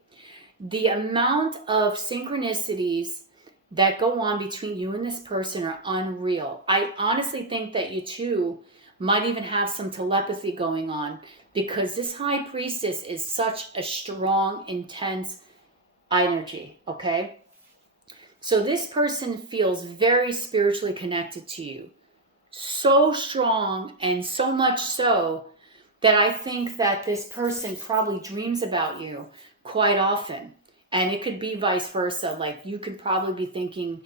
The amount of synchronicities that go on between you and this person are unreal. I honestly think that you two might even have some telepathy going on because this high priestess is such a strong, intense energy, okay? So this person feels very spiritually connected to you. So strong, and so much so that I think that this person probably dreams about you quite often. And it could be vice versa. Like you could probably be thinking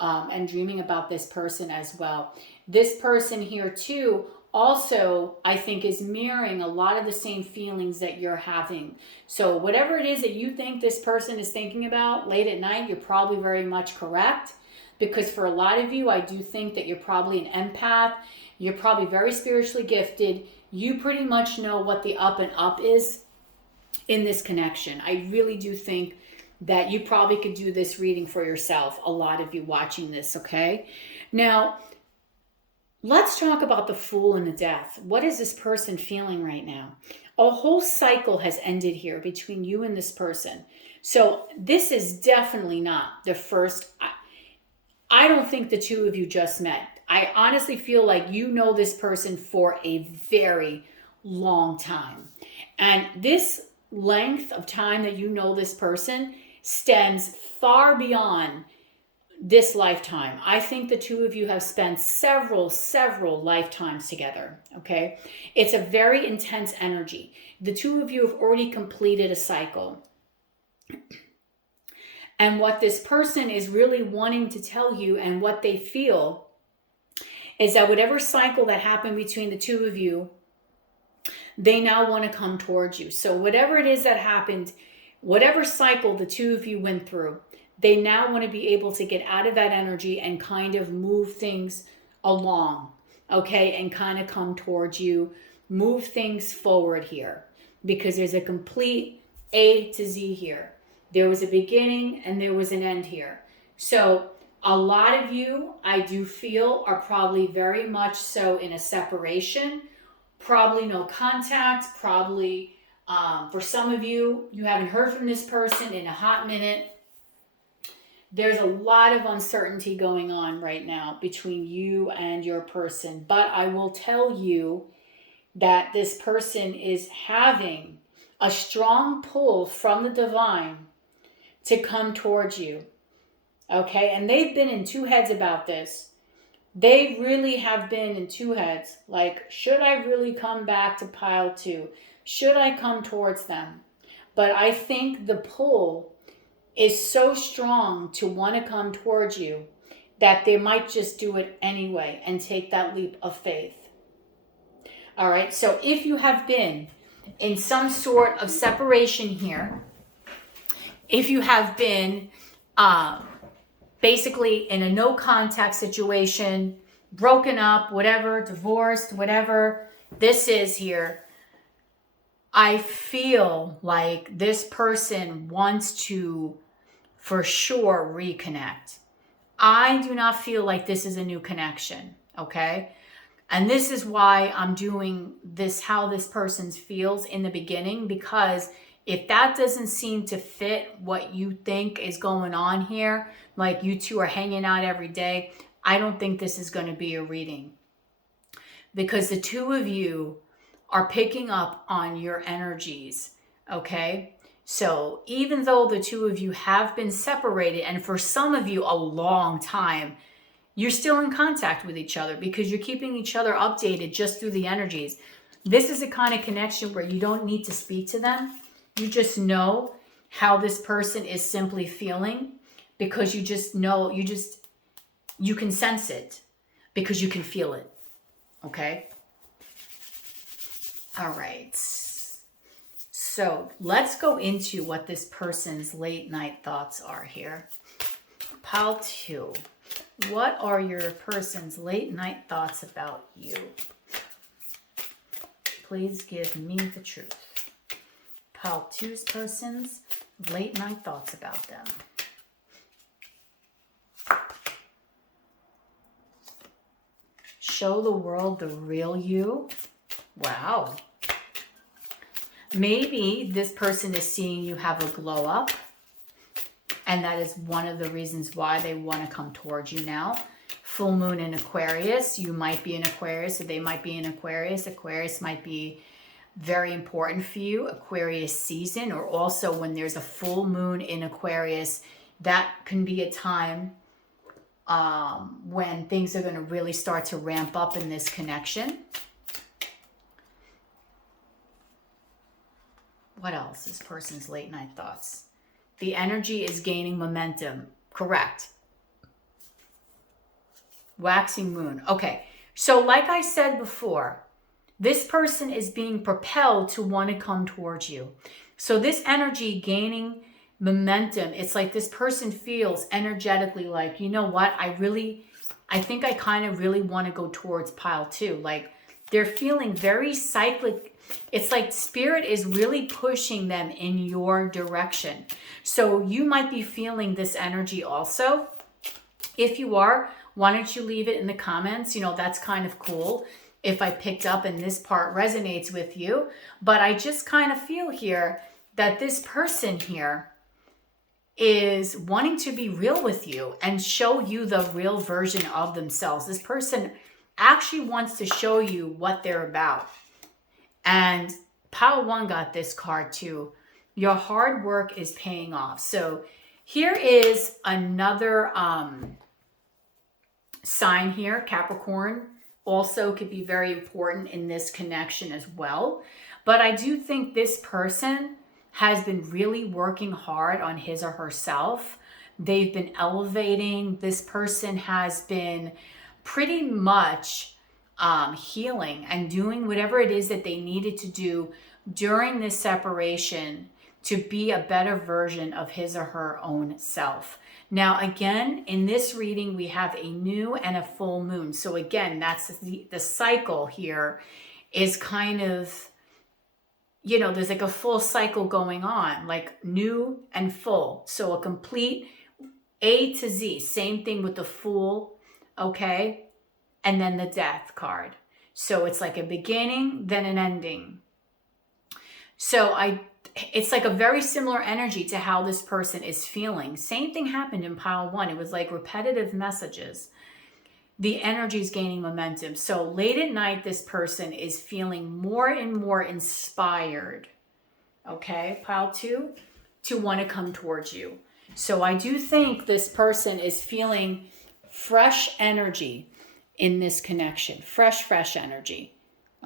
and dreaming about this person as well. This person here too also, I think, is mirroring a lot of the same feelings that you're having. So whatever it is that you think this person is thinking about late at night, you're probably very much correct. Because for a lot of you, I do think that you're probably an empath. You're probably very spiritually gifted. You pretty much know what the up and up is in this connection. I really do think that you probably could do this reading for yourself, a lot of you watching this, okay? Now, let's talk about the Fool and the Death. What is this person feeling right now? A whole cycle has ended here between you and this person. So this is definitely not the first. I don't think the two of you just met. I honestly feel like you know this person for a very long time. And this length of time that you know this person stems far beyond this lifetime. I think the two of you have spent several lifetimes together, okay? It's a very intense energy. The two of you have already completed a cycle. And what this person is really wanting to tell you and what they feel is that whatever cycle that happened between the two of you, they now want to come towards you. So whatever it is that happened, whatever cycle the two of you went through, they now want to be able to get out of that energy and kind of move things along, okay? And kind of come towards you, move things forward here. Because there's a complete A to Z here. There was a beginning and there was an end here. So a lot of you, I do feel, are probably very much so in a separation. Probably no contact. Probably, for some of you, you haven't heard from this person in a hot minute. There's a lot of uncertainty going on right now between you and your person. But I will tell you that this person is having a strong pull from the divine to come towards you. Okay? And they've been in two heads about this. They really have been in two heads. Like, should I really come back to pile two? Should I come towards them? But I think the pull is so strong to want to come towards you that they might just do it anyway and take that leap of faith. All right? So if you have been in some sort of separation here, if you have been basically in a no contact situation, broken up, whatever, divorced, whatever this is here, I feel like this person wants to for sure reconnect. I do not feel like this is a new connection, okay? And this is why I'm doing this, how this person feels in the beginning, because If that doesn't seem to fit what you think is going on here, like you two are hanging out every day, I don't think this is going to be a reading. Because the two of you are picking up on your energies, okay? So even though the two of you have been separated, and for some of you a long time, you're still in contact with each other because you're keeping each other updated just through the energies. This is a kind of connection where you don't need to speak to them. You just know how this person is simply feeling because you just know, you can sense it because you can feel it. Okay? All right. So let's go into what this person's late night thoughts are here. Pile 2. What are your person's late night thoughts about you? Please give me the truth. Pile 2's person's late night thoughts about them. Show the world the real you. Wow. Maybe this person is seeing you have a glow up, and that is one of the reasons why they want to come towards you now. Full moon in Aquarius. You might be in Aquarius, or they might be in Aquarius. Aquarius might be very important for you. Aquarius season, or also when there's a full moon in Aquarius, that can be a time when things are going to really start to ramp up in this connection. What else? This person's late night thoughts. The energy is gaining momentum. Correct. Waxing moon. Okay. So like I said before, this person is being propelled to want to come towards you. So this energy gaining momentum, it's like this person feels energetically like, you know what? I think I kind of really want to go towards pile 2. Like they're feeling very cyclic. It's like spirit is really pushing them in your direction. So you might be feeling this energy also. If you are, why don't you leave it in the comments? You know, that's kind of cool if I picked up and this part resonates with you. But I just kind of feel here that this person here is wanting to be real with you and show you the real version of themselves. This person actually wants to show you what they're about. And pile 1 got this card too. Your hard work is paying off. So here is another sign here. Capricorn also could be very important in this connection as well. But I do think this person has been really working hard on his or herself. They've been elevating. This person has been pretty much healing and doing whatever it is that they needed to do during this separation to be a better version of his or her own self. Now, again, in this reading, we have a new and a full moon. So again, that's the cycle here is kind of, you know, there's like a full cycle going on, like new and full. So a complete A to Z, same thing with the Fool, okay? And then the Death card. So it's like a beginning, then an ending. So it's like a very similar energy to how this person is feeling. Same thing happened in pile 1. It was like repetitive messages. The energy is gaining momentum. So late at night, this person is feeling more and more inspired, okay, pile 2, to want to come towards you. So I do think this person is feeling fresh energy in this connection, fresh energy,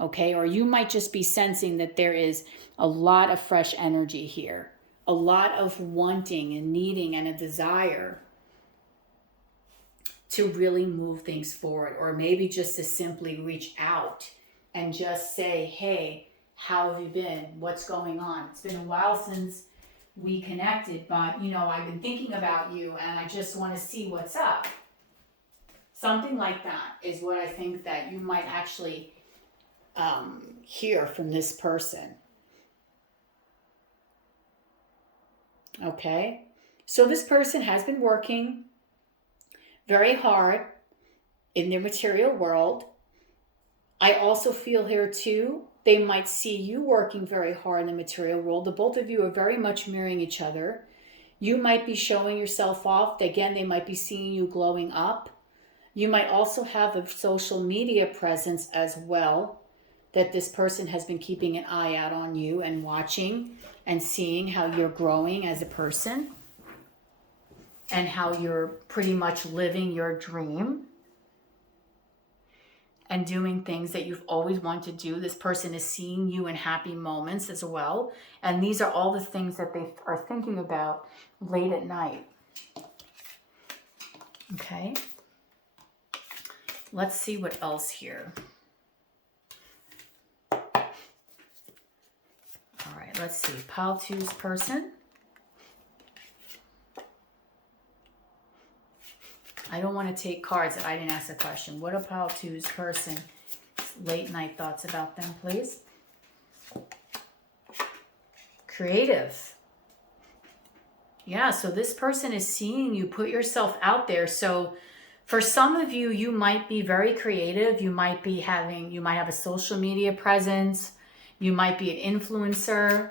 okay? Or you might just be sensing that there is a lot of fresh energy here, a lot of wanting and needing and a desire to really move things forward, or maybe just to simply reach out and just say, hey, how have you been? What's going on? It's been a while since we connected, but, you know, I've been thinking about you and I just want to see what's up. Something like that is what I think that you might actually hear from this person. Okay? So this person has been working very hard in their material world. I also feel here too they might see you working very hard in the material world. The both of you are very much mirroring each other. You might be showing yourself off. Again, they might be seeing you glowing up. You might also have a social media presence as well, that this person has been keeping an eye out on you and watching and seeing how you're growing as a person and how you're pretty much living your dream and doing things that you've always wanted to do. This person is seeing you in happy moments as well. And these are all the things that they are thinking about late at night. Okay. Let's see what else here. All right, let's see. Pile two's person. I don't want to take cards that I didn't ask a question. What are pile two's person? Late night thoughts about them, please. Creative. Yeah, so this person is seeing you put yourself out there. So for some of you, you might be very creative. You might have a social media presence. You might be an influencer.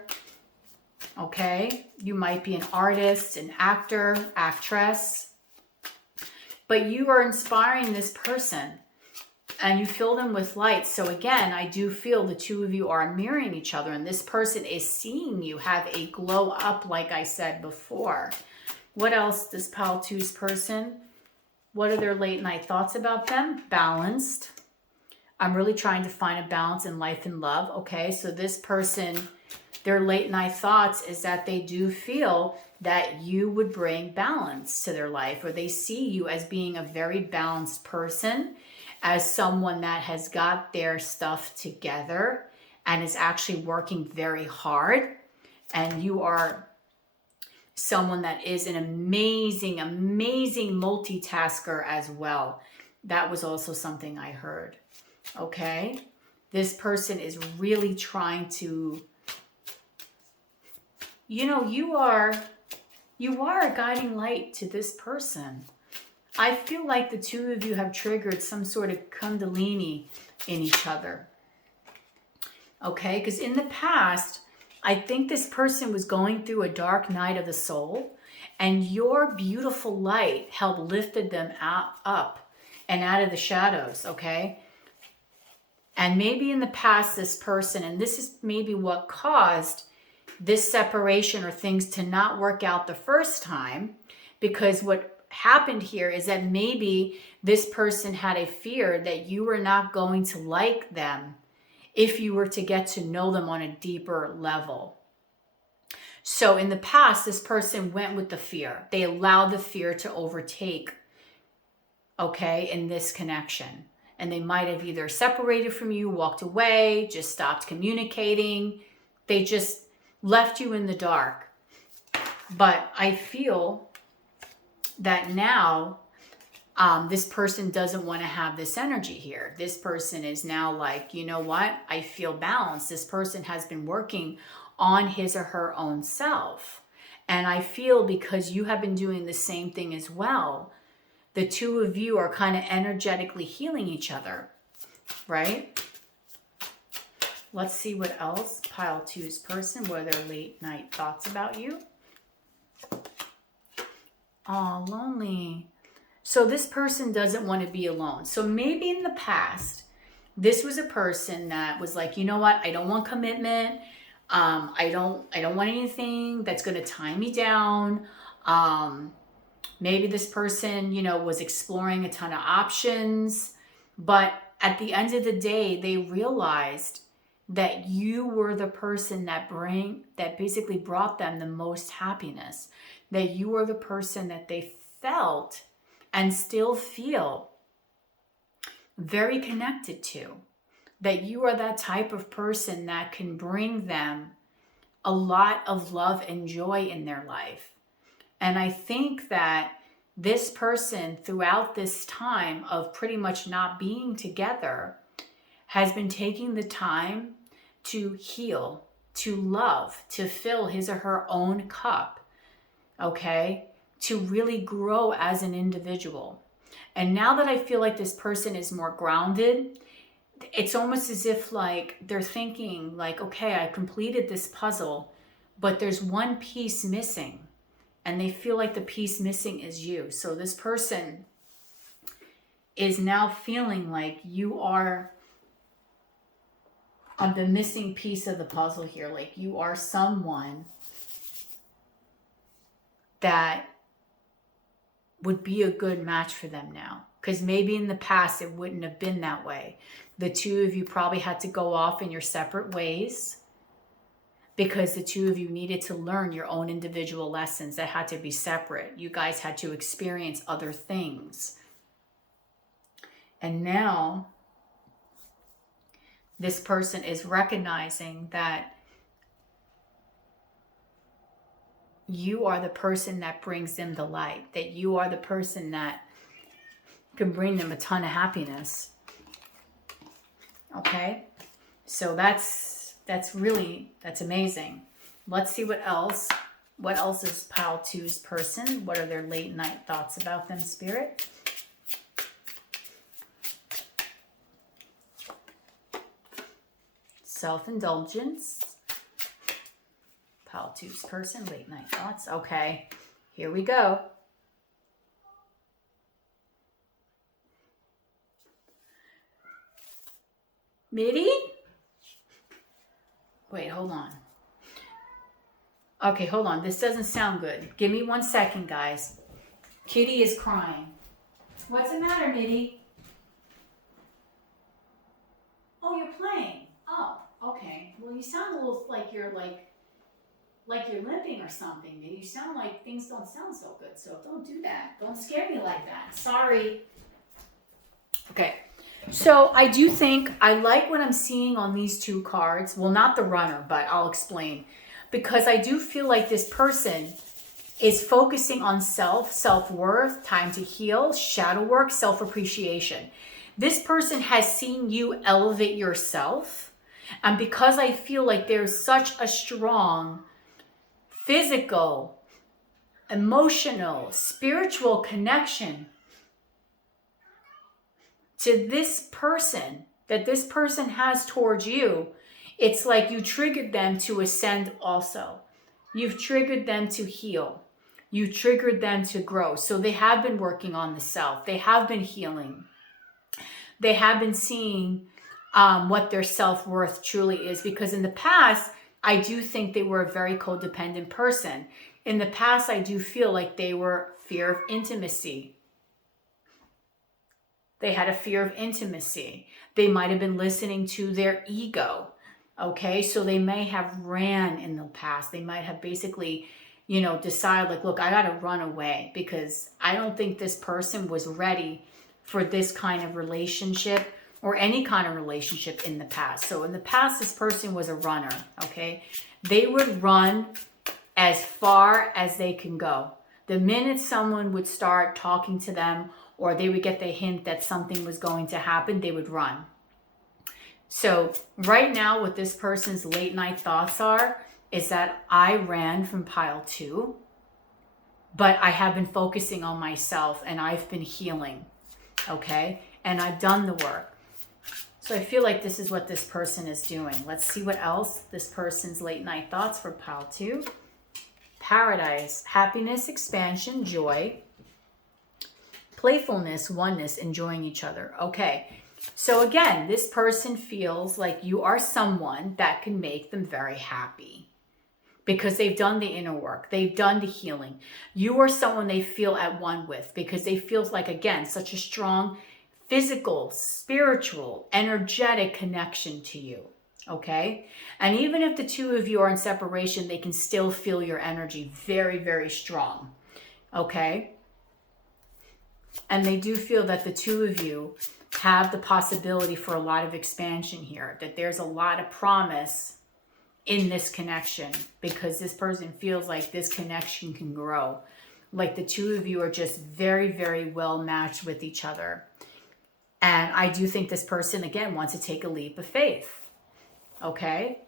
Okay. You might be an artist, an actor, actress. But you are inspiring this person and you fill them with light. So again, I do feel the two of you are mirroring each other and this person is seeing you have a glow up, like I said before. What else does pile two's person? What are their late night thoughts about them? Balanced. I'm really trying to find a balance in life and love. Okay, so this person, their late night thoughts is that they do feel that you would bring balance to their life, or they see you as being a very balanced person, as someone that has got their stuff together and is actually working very hard. And you are someone that is an amazing, amazing multitasker as well. That was also something I heard. Okay. This person is really trying to, you are a guiding light to this person. I feel like the two of you have triggered some sort of kundalini in each other. Okay. Because in the past, I think this person was going through a dark night of the soul, and your beautiful light helped lifted them up and out of the shadows, okay? And maybe in the past, this person, and this is maybe what caused this separation or things to not work out the first time, because what happened here is that maybe this person had a fear that you were not going to like them if you were to get to know them on a deeper level. So in the past, this person went with the fear. They allowed the fear to overtake, okay, in this connection. And they might have either separated from you, walked away, just stopped communicating. They just left you in the dark. But I feel that now this person doesn't want to have this energy here. This person is now like, you know what? I feel balanced. This person has been working on his or her own self. And I feel because you have been doing the same thing as well, the two of you are kind of energetically healing each other, right? Let's see what else. Pile two's person, what are their late night thoughts about you? Oh, lonely. So this person doesn't want to be alone. So maybe in the past, this was a person that was like, you know what? I don't want commitment. I don't want anything that's going to tie me down. Maybe this person, was exploring a ton of options, but at the end of the day, they realized that you were the person that basically brought them the most happiness, that you were the person that they felt and still feel very connected to, that you are that type of person that can bring them a lot of love and joy in their life. And I think that this person, throughout this time of pretty much not being together, has been taking the time to heal, to love, to fill his or her own cup, okay? To really grow as an individual. And now that I feel like this person is more grounded, it's almost as if like they're thinking like, okay, I completed this puzzle, but there's one piece missing, and they feel like the piece missing is you. So this person is now feeling like you are the missing piece of the puzzle here. Like you are someone that would be a good match for them now. Because maybe in the past it wouldn't have been that way. The two of you probably had to go off in your separate ways because the two of you needed to learn your own individual lessons that had to be separate. You guys had to experience other things. And now this person is recognizing that you are the person that brings them the light, that you are the person that can bring them a ton of happiness. Okay? So that's amazing. Let's see what else. What else is Pile 2's person? What are their late night thoughts about them, Spirit? Self-indulgence. Pile 2's person, late night thoughts. Okay, here we go. Mitty? Wait, hold on. Okay, hold on. This doesn't sound good. Give me 1 second, guys. Kitty is crying. What's the matter, Mitty? Oh, you're playing. Oh, okay. Well, you sound a little like you're you're limping or something. You sound like things don't sound so good. So don't do that. Don't scare me like that. Sorry. Okay. So I do think I like what I'm seeing on these two cards. Well, not the runner, but I'll explain. Because I do feel like this person is focusing on self-worth, time to heal, shadow work, self-appreciation. This person has seen you elevate yourself. And because I feel like there's such a strong physical, emotional, spiritual connection to this person that this person has towards you, it's like you triggered them to ascend also. You've triggered them to heal. You triggered them to grow. So they have been working on the self. They have been healing. They have been seeing what their self-worth truly is. Because in the past, I do think they were a very codependent person. In the past, I do feel like they were fear of intimacy. They had a fear of intimacy. They might have been listening to their ego. Okay, so they may have ran in the past. They might have basically, decided like, look, I got to run away because I don't think this person was ready for this kind of relationship or any kind of relationship in the past. So in the past, this person was a runner, okay? They would run as far as they can go. The minute someone would start talking to them or they would get the hint that something was going to happen, they would run. So right now what this person's late night thoughts are is that I ran from Pile 2, but I have been focusing on myself and I've been healing, okay? And I've done the work. So I feel like this is what this person is doing. Let's see what else this person's late night thoughts for Pile 2. Paradise, happiness, expansion, joy, playfulness, oneness, enjoying each other. Okay, so again, this person feels like you are someone that can make them very happy because they've done the inner work. They've done the healing. You are someone they feel at one with because they feel like, again, such a strong physical, spiritual, energetic connection to you. Okay? And even if the two of you are in separation, they can still feel your energy very, very strong. Okay? And they do feel that the two of you have the possibility for a lot of expansion here, that there's a lot of promise in this connection because this person feels like this connection can grow. Like the two of you are just very, very well matched with each other. And I do think this person, again, wants to take a leap of faith. Okay?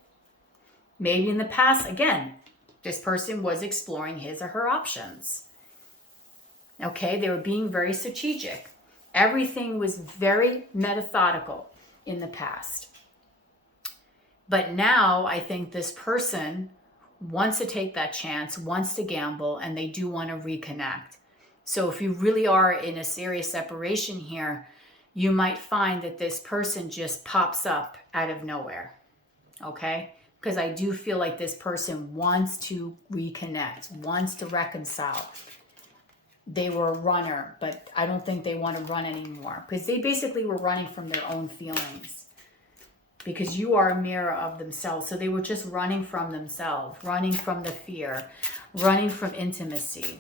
Maybe in the past, again, this person was exploring his or her options. Okay? They were being very strategic. Everything was very methodical. in the past. But now I think this person wants to take that chance, wants to gamble, and they do want to reconnect. So if you really are in a serious separation here, you might find that this person just pops up out of nowhere, okay? Because I do feel like this person wants to reconnect, wants to reconcile. They were a runner, but I don't think they want to run anymore because they basically were running from their own feelings, because you are a mirror of themselves. So they were just running from themselves, running from the fear, running from intimacy.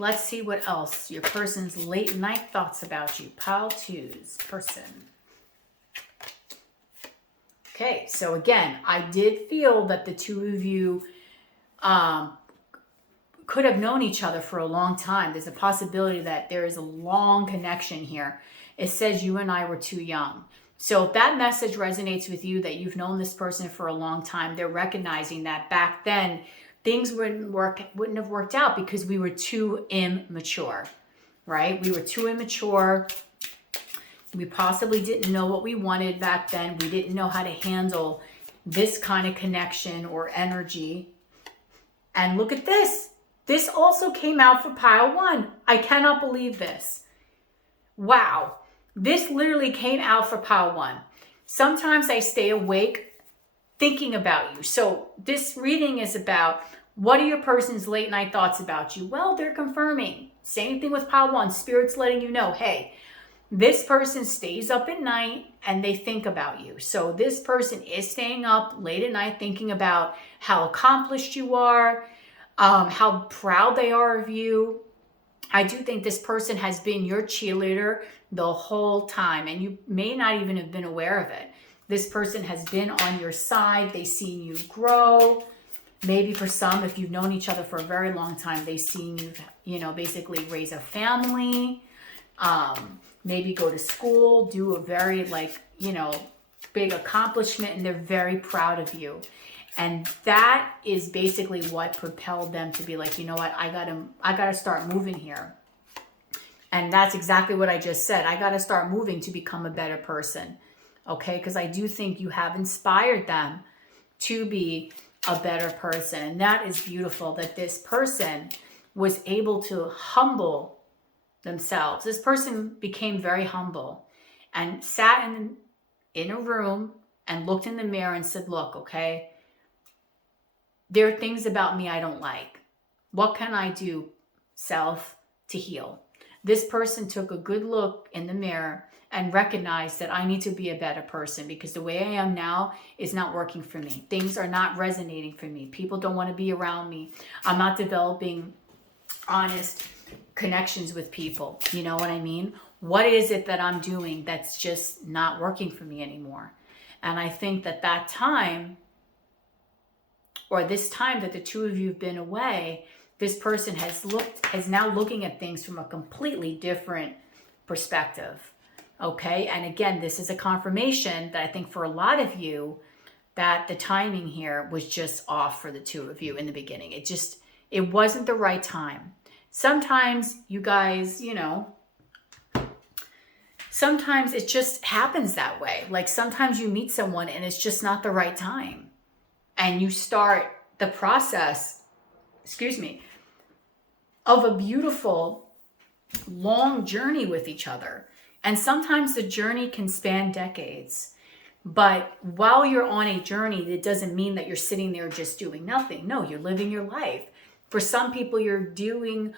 Let's see what else. Your person's late night thoughts about you. Pile 2's person. Okay, so again, I did feel that the two of you could have known each other for a long time. There's a possibility that there is a long connection here. It says you and I were too young. So if that message resonates with you, that you've known this person for a long time, they're recognizing that back then things wouldn't have worked out because we were too immature, right? We were too immature. We possibly didn't know what we wanted back then. We didn't know how to handle this kind of connection or energy. And look at this. This also came out for pile 1. I cannot believe this. Wow. This literally came out for pile 1. Sometimes I stay awake thinking about you. So this reading is about, what are your person's late night thoughts about you? Well, they're confirming. Same thing with pile 1. Spirit's letting you know, hey, this person stays up at night and they think about you. So this person is staying up late at night thinking about how accomplished you are, how proud they are of you. I do think this person has been your cheerleader the whole time, and you may not even have been aware of it. This person has been on your side. They've seen you grow. Maybe for some, if you've known each other for a very long time, they've seen you, basically raise a family, maybe go to school, do a very big accomplishment, and they're very proud of you. And that is basically what propelled them to be like, you know what, I gotta start moving here. And that's exactly what I just said. I gotta start moving to become a better person. Okay, because I do think you have inspired them to be a better person. And that is beautiful, that this person was able to humble themselves. This person became very humble and sat in a room and looked in the mirror and said, look, okay, there are things about me I don't like. What can I do, self, to heal? This person took a good look in the mirror and recognized that I need to be a better person because the way I am now is not working for me. Things are not resonating for me. People don't want to be around me. I'm not developing honest connections with people. You know what I mean? What is it that I'm doing that's just not working for me anymore? And I think that time, or this time that the two of you have been away, this person is now looking at things from a completely different perspective. Okay. And again, this is a confirmation that I think for a lot of you that the timing here was just off for the two of you in the beginning. It wasn't the right time. Sometimes you guys, sometimes it just happens that way. Like sometimes you meet someone and it's just not the right time. And you start the process, of a beautiful long journey with each other. And sometimes the journey can span decades. But while you're on a journey, it doesn't mean that you're sitting there just doing nothing. No, you're living your life. For some people, you're doing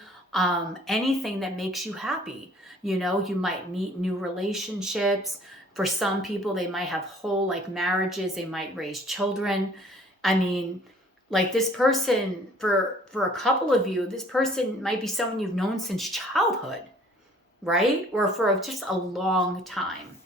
anything that makes you happy. You might meet new relationships. For some people, they might have whole marriages. They might raise children. I mean, this person, for a couple of you, this person might be someone you've known since childhood, right? Or for just a long time.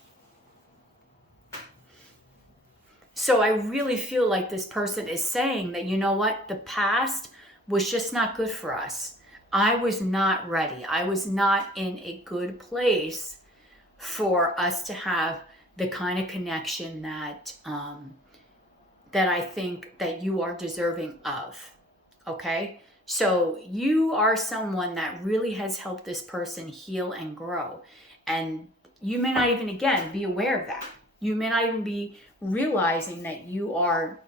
So I really feel like this person is saying that, you know what? The past was just not good for us. I was not ready. I was not in a good place for us to have the kind of connection that I think that you are deserving of. Okay? So you are someone that really has helped this person heal and grow. And, you may not even, again, be aware of that. You may not even be realizing that you are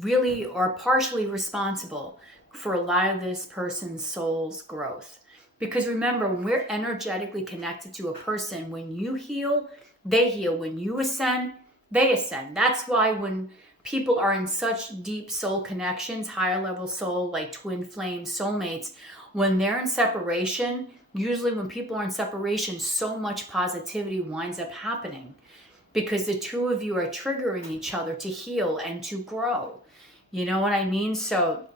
really or partially responsible for a lot of this person's soul's growth. Because remember, when we're energetically connected to a person, when you heal, they heal. When you ascend, they ascend. That's why when people are in such deep soul connections, higher level soul, like twin flame soulmates, when they're in separation, usually when people are in separation, so much positivity winds up happening because the two of you are triggering each other to heal and to grow. You know what I mean? So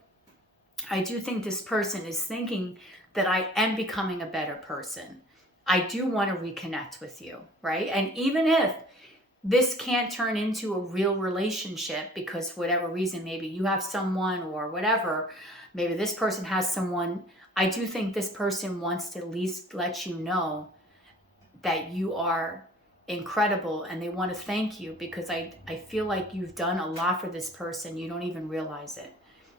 I do think this person is thinking that I am becoming a better person. I do want to reconnect with you, right? And even if this can't turn into a real relationship because for whatever reason, maybe you have someone or whatever, maybe this person has someone, I do think this person wants to at least let you know that you are incredible and they want to thank you because I feel like you've done a lot for this person. You don't even realize it.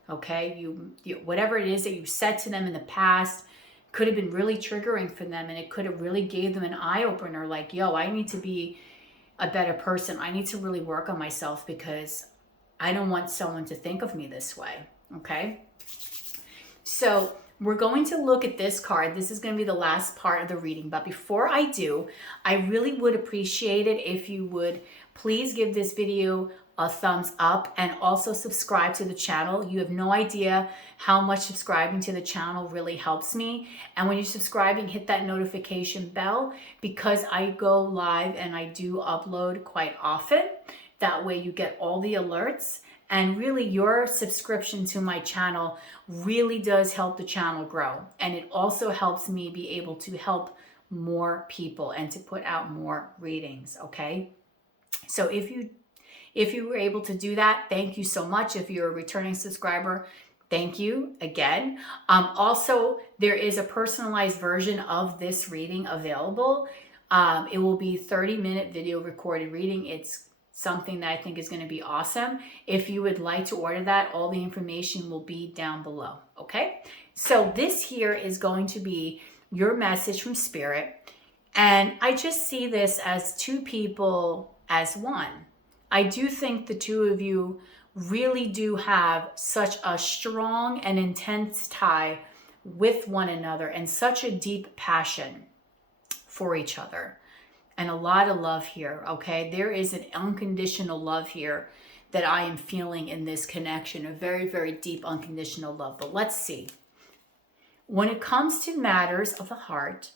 Okay? You whatever it is that you've said to them in the past could have been really triggering for them, and it could have really gave them an eye-opener like, yo, I need to be a better person. I need to really work on myself because I don't want someone to think of me this way. Okay? So we're going to look at this card. This is going to be the last part of the reading. But before I do, I really would appreciate it if you would please give this video a thumbs up and also subscribe to the channel. You have no idea how much subscribing to the channel really helps me. And when you're subscribing, hit that notification bell because I go live and I do upload quite often. That way you get all the alerts. And really your subscription to my channel really does help the channel grow. And it also helps me be able to help more people and to put out more readings, okay? So if you were able to do that, thank you so much. If you're a returning subscriber, thank you again. Also, there is a personalized version of this reading available. It will be 30-minute video recorded reading. It's something that I think is going to be awesome. If you would like to order that, all the information will be down below, okay? So this here is going to be your message from Spirit. And I just see this as two people as one. I do think the two of you really do have such a strong and intense tie with one another and such a deep passion for each other. And a lot of love here, okay? There is an unconditional love here that I am feeling in this connection, a very, very deep unconditional love. But let's see. When it comes to matters of the heart,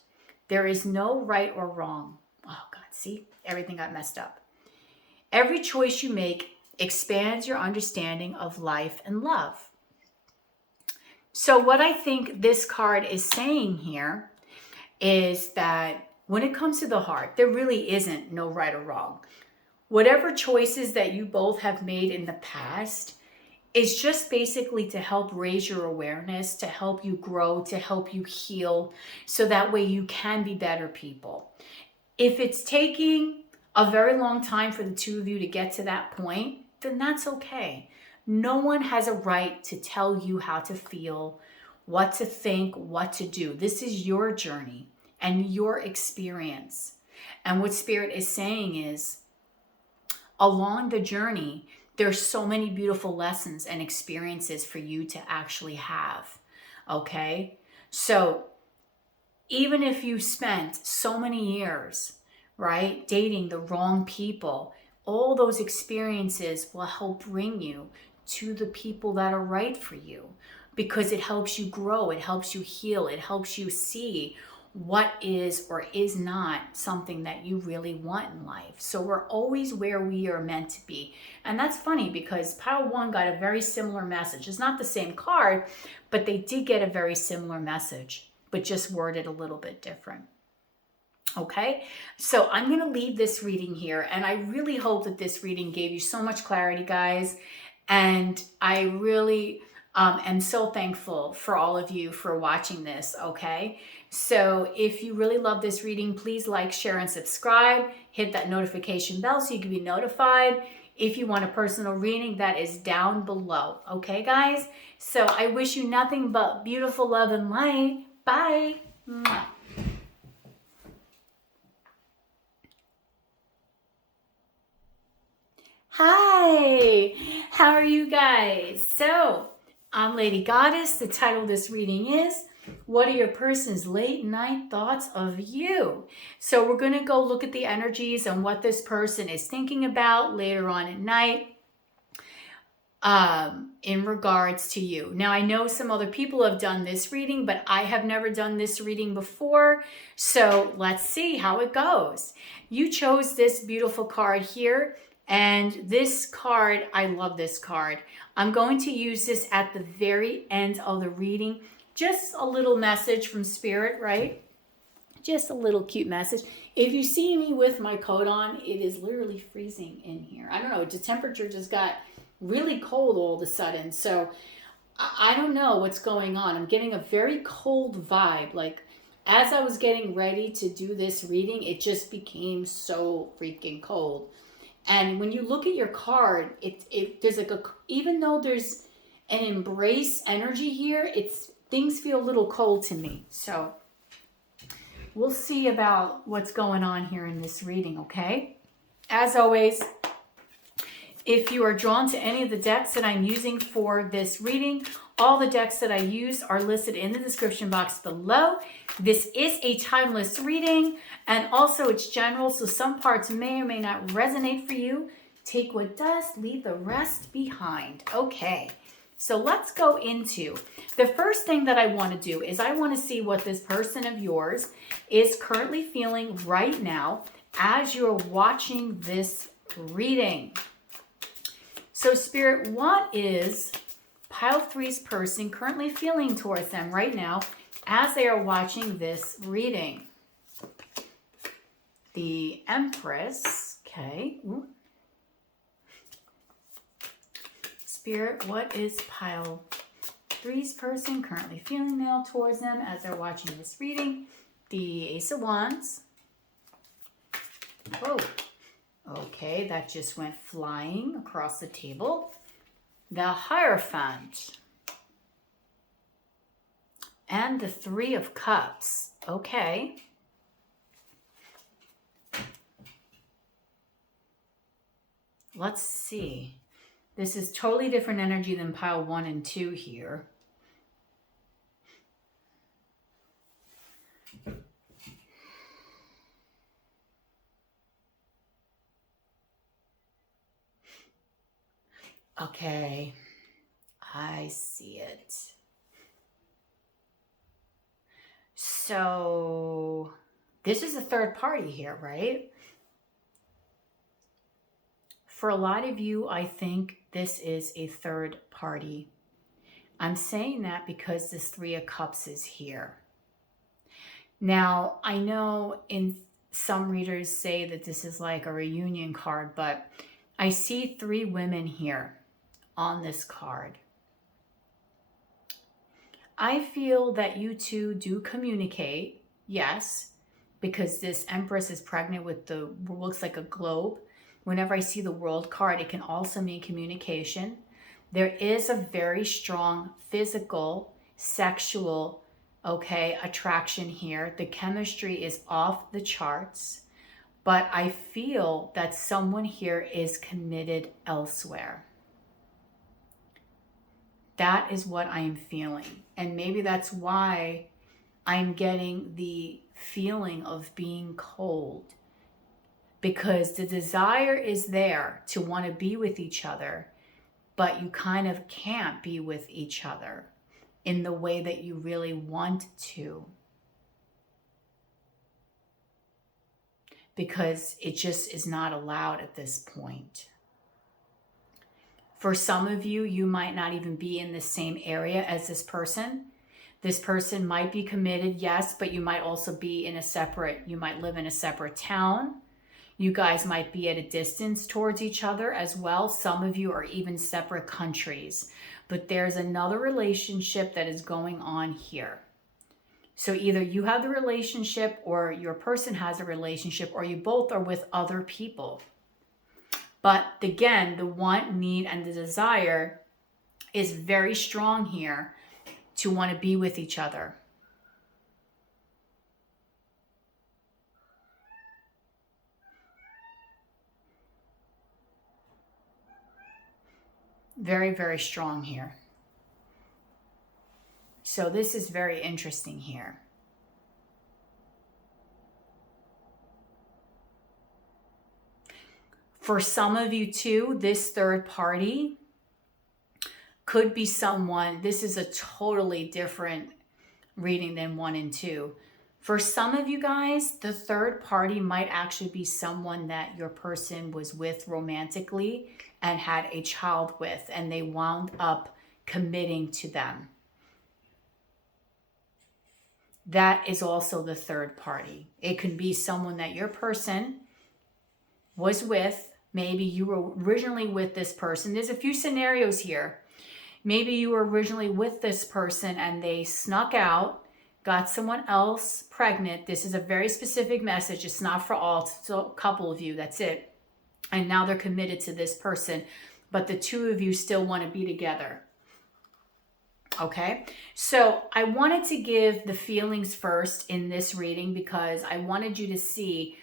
there is no right or wrong. Oh God, see? Everything got messed up. Every choice you make expands your understanding of life and love. So what I think this card is saying here is that when it comes to the heart, there really isn't no right or wrong. Whatever choices that you both have made in the past is just basically to help raise your awareness, to help you grow, to help you heal, so that way you can be better people. If it's taking a very long time for the two of you to get to that point, then that's okay. No one has a right to tell you how to feel, what to think, what to do. This is your journey and your experience. And what Spirit is saying is, along the journey, there's so many beautiful lessons and experiences for you to actually have, okay? So even if you spent so many years, right, dating the wrong people, all those experiences will help bring you to the people that are right for you because it helps you grow, it helps you heal, it helps you see what is or is not something that you really want in life. So we're always where we are meant to be. And that's funny because Pile 1 got a very similar message. It's not the same card, but they did get a very similar message, but just worded a little bit different. Okay, so I'm going to leave this reading here, and I really hope that this reading gave you so much clarity, guys. And I really am so thankful for all of you for watching this, okay? So if you really love this reading, please like, share, and subscribe. Hit that notification bell so you can be notified. If you want a personal reading, that is down below. Okay, guys? So I wish you nothing but beautiful love and light. Bye. Mwah. Hi, how are you guys? So, I'm Lady Goddess. The title of this reading is, what are your person's late night thoughts of you? So we're going to go look at the energies and what this person is thinking about later on at night in regards to you. Now, I know some other people have done this reading, but I have never done this reading before. So let's see how it goes. You chose this beautiful card here. And this card, I love this card. I'm going to use this at the very end of the reading. Just a little message from Spirit, right? Just a little cute message. If you see me with my coat on, it is literally freezing in here. I don't know, the temperature just got really cold all of a sudden. So I don't know what's going on. I'm getting a very cold vibe. Like as I was getting ready to do this reading, it just became so freaking cold. And when you look at your card, there's like even though there's an embrace energy here, things feel a little cold to me. So we'll see about what's going on here in this reading, okay? As always, if you are drawn to any of the decks that I'm using for this reading, all the decks that I use are listed in the description box below. This is a timeless reading, and also it's general, so some parts may or may not resonate for you. Take what does, leave the rest behind. Okay, so let's go into the first thing that I want to do is I want to see what this person of yours is currently feeling right now as you're watching this reading. So Spirit, what is Pile 3's person currently feeling towards them right now as they are watching this reading? The Empress, okay. Ooh. Spirit, what is Pile 3's person currently feeling now towards them as they're watching this reading? The Ace of Wands. Whoa. Okay, that just went flying across the table. The Hierophant. And the Three of Cups. Okay. Let's see. This is totally different energy than pile 1 and 2 here. Okay, I see it. So this is a third party here, right? For a lot of you, I think this is a third party. I'm saying that because this Three of Cups is here. Now, I know in some readers say that this is like a reunion card, but I see 3 women here on this card. I feel that you two do communicate, yes, because this Empress is pregnant with looks like a globe. Whenever I see the World card, it can also mean communication. There is a very strong physical, sexual, attraction here. The chemistry is off the charts, but I feel that someone here is committed elsewhere. That is what I am feeling. And maybe that's why I'm getting the feeling of being cold. Because the desire is there to want to be with each other, but you kind of can't be with each other in the way that you really want to. Because it just is not allowed at this point. For some of you, you might not even be in the same area as this person. This person might be committed, yes, but you might also be you might live in a separate town. You guys might be at a distance towards each other as well. Some of you are even separate countries. But there's another relationship that is going on here. So either you have the relationship or your person has a relationship or you both are with other people. But again, the want, need, and the desire is very strong here to want to be with each other. Very, very strong here. So this is very interesting here. For some of you too, this third party could be someone, this is a totally different reading than 1 and 2. For some of you guys, the third party might actually be someone that your person was with romantically and had a child with, and they wound up committing to them. That is also the third party. It can be someone that your person was with. Maybe you were originally with this person. There's a few scenarios here. Maybe you were originally with this person and they snuck out, got someone else pregnant. This is a very specific message. It's not for all. It's a couple of you. That's it. And now they're committed to this person, but the two of you still want to be together. Okay, so I wanted to give the feelings first in this reading because I wanted you to see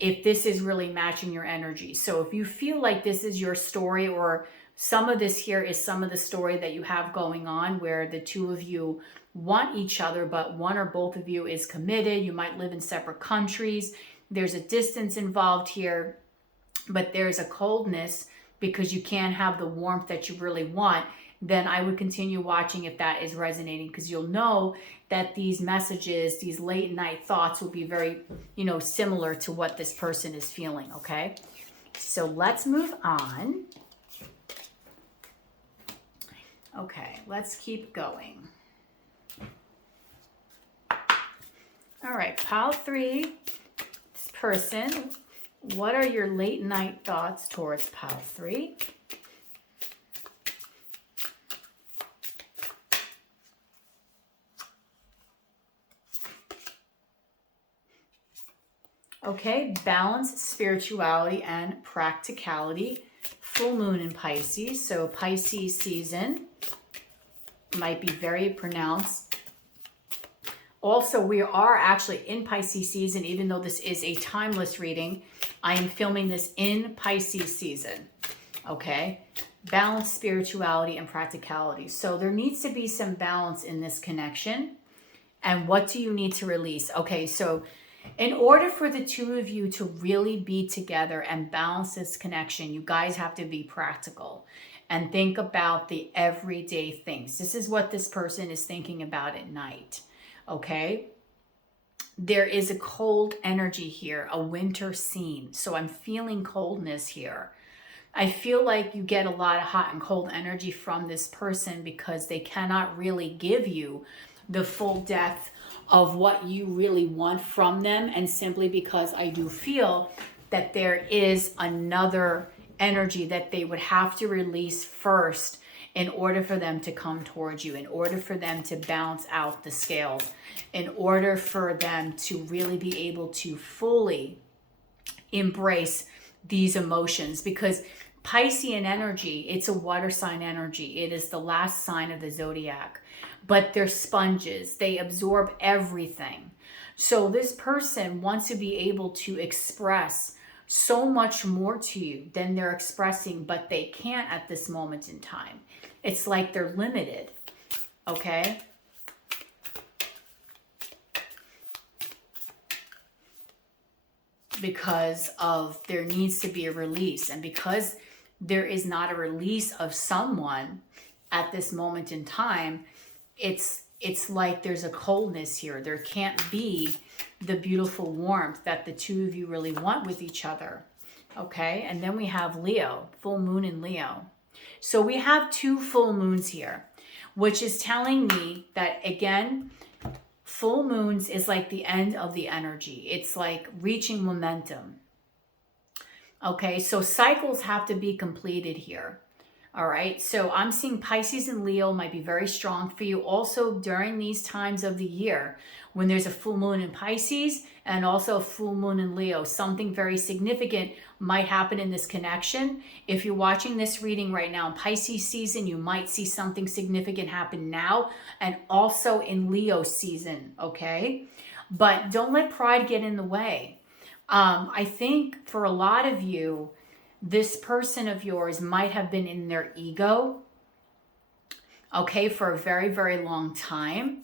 if this is really matching your energy. So if you feel like this is your story, or some of this here is some of the story that you have going on where the two of you want each other, but one or both of you is committed. You might live in separate countries. There's a distance involved here, but there's a coldness because you can't have the warmth that you really want. Then I would continue watching if that is resonating, because you'll know that these messages, these late night thoughts will be very, similar to what this person is feeling, okay? So let's move on. Okay, let's keep going. All right, pile 3, this person, what are your late night thoughts towards pile 3? Okay, balance, spirituality, and practicality. Full moon in Pisces. So Pisces season might be very pronounced. Also, we are actually in Pisces season, even though this is a timeless reading. I am filming this in Pisces season. Okay, balance, spirituality, and practicality. So there needs to be some balance in this connection. And what do you need to release? Okay, so in order for the two of you to really be together and balance this connection, you guys have to be practical and think about the everyday things. This is what this person is thinking about at night, okay? There is a cold energy here, a winter scene. So I'm feeling coldness here. I feel like you get a lot of hot and cold energy from this person because they cannot really give you the full depth of what you really want from them, and simply because I do feel that there is another energy that they would have to release first in order for them to come towards you, in order for them to balance out the scales, in order for them to really be able to fully embrace these emotions. Because Piscean energy, it's a water sign energy. It is the last sign of the zodiac. But they're sponges. They absorb everything. So this person wants to be able to express so much more to you than they're expressing, but they can't at this moment in time. It's like they're limited, okay? Because of there needs to be a release, and because there is not a release of someone at this moment in time, it's like there's a coldness here. There can't be the beautiful warmth that the two of you really want with each other. Okay, and then we have Leo, full moon in Leo. So we have 2 full moons here, which is telling me that, again, full moons is like the end of the energy. It's like reaching momentum. Okay, so cycles have to be completed here. All right, so I'm seeing Pisces and Leo might be very strong for you also during these times of the year when there's a full moon in Pisces and also a full moon in Leo. Something very significant might happen in this connection. If you're watching this reading right now in Pisces season, you might see something significant happen now, and also in Leo season, okay? But don't let pride get in the way. I think for a lot of you, this person of yours might have been in their ego, okay, for a very, very long time.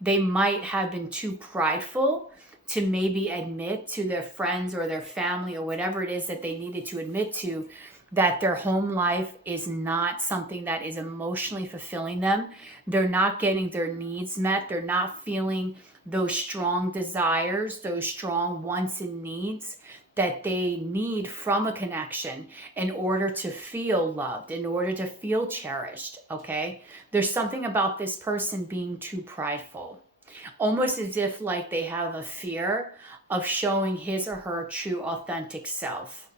They might have been too prideful to maybe admit to their friends or their family or whatever it is that they needed to admit to, that their home life is not something that is emotionally fulfilling them. They're not getting their needs met. They're not feeling those strong desires, those strong wants and needs that they need from a connection in order to feel loved, in order to feel cherished, okay? There's something about this person being too prideful, almost as if like they have a fear of showing his or her true authentic self.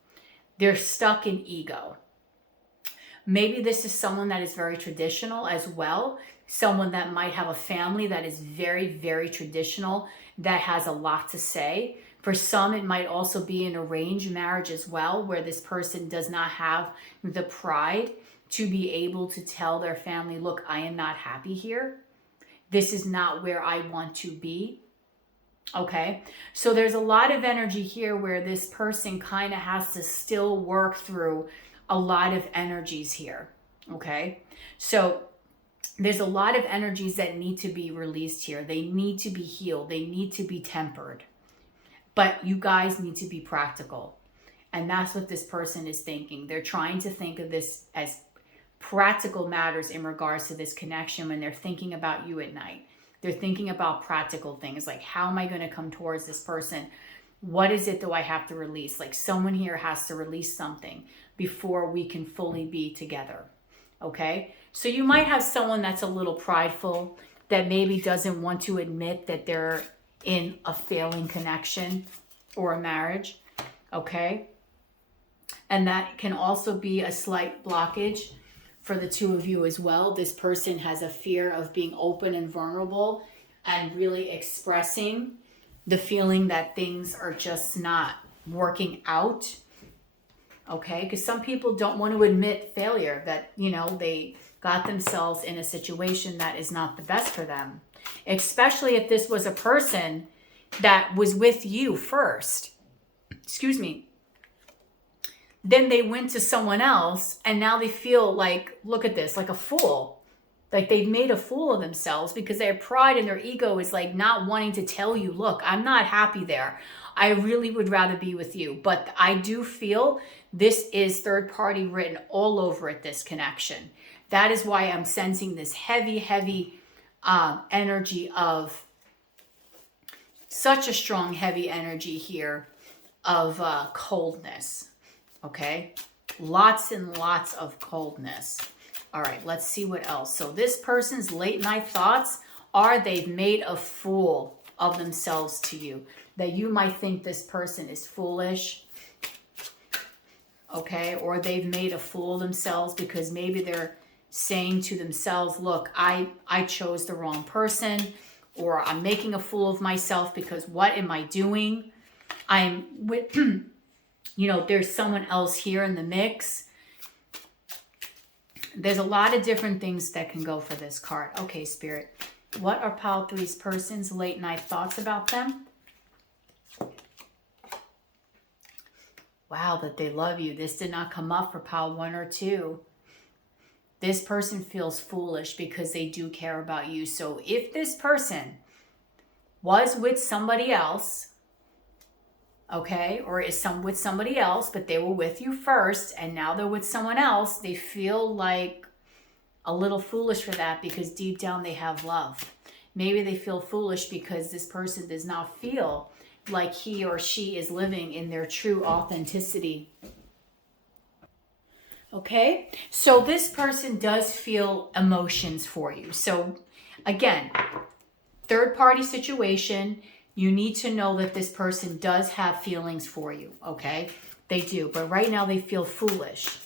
They're stuck in ego. Maybe this is someone that is very traditional as well, someone that might have a family that is very, very traditional, that has a lot to say. For some, it might also be an arranged marriage as well, where this person does not have the pride to be able to tell their family, look, I am not happy here. This is not where I want to be. Okay, so there's a lot of energy here where this person kind of has to still work through a lot of energies here. Okay, so there's a lot of energies that need to be released here. They need to be healed. They need to be tempered. But you guys need to be practical. And that's what this person is thinking. They're trying to think of this as practical matters in regards to this connection when they're thinking about you at night. They're thinking about practical things like, how am I going to come towards this person? What is it do I have to release? Like someone here has to release something before we can fully be together. Okay? So you might have someone that's a little prideful, that maybe doesn't want to admit that they're in a failing connection or a marriage. Okay? And that can also be a slight blockage for the two of you as well. This person has a fear of being open and vulnerable and really expressing the feeling that things are just not working out. Okay, because some people don't want to admit failure, that, you know, they got themselves in a situation that is not the best for them. Especially if this was a person that was with you first. Excuse me. Then they went to someone else and now they feel like, look at this, like a fool. Like they've made a fool of themselves because their pride and their ego is like not wanting to tell you, look, I'm not happy there. I really would rather be with you. But I do feel this is third party written all over it, this connection. That is why I'm sensing this heavy, heavy energy of such a strong, heavy energy here of coldness. Okay, lots and lots of coldness. All right, let's see what else. So this person's late night thoughts are they've made a fool of themselves to you. That you might think this person is foolish. Okay, or they've made a fool of themselves because maybe they're saying to themselves, look, I chose the wrong person, or I'm making a fool of myself because what am I doing? I'm with... You know, there's someone else here in the mix. There's a lot of different things that can go for this card. Okay, Spirit. What are Pile 3's person's late night thoughts about them? Wow, that they love you. This did not come up for Pile 1 or 2. This person feels foolish because they do care about you. So if this person was with somebody else, okay, or is with somebody else, but they were with you first and now they're with someone else, they feel like a little foolish for that because deep down they have love. Maybe they feel foolish because this person does not feel like he or she is living in their true authenticity. Okay, so this person does feel emotions for you. So again, third party situation. You need to know that this person does have feelings for you, okay? They do, but right now they feel foolish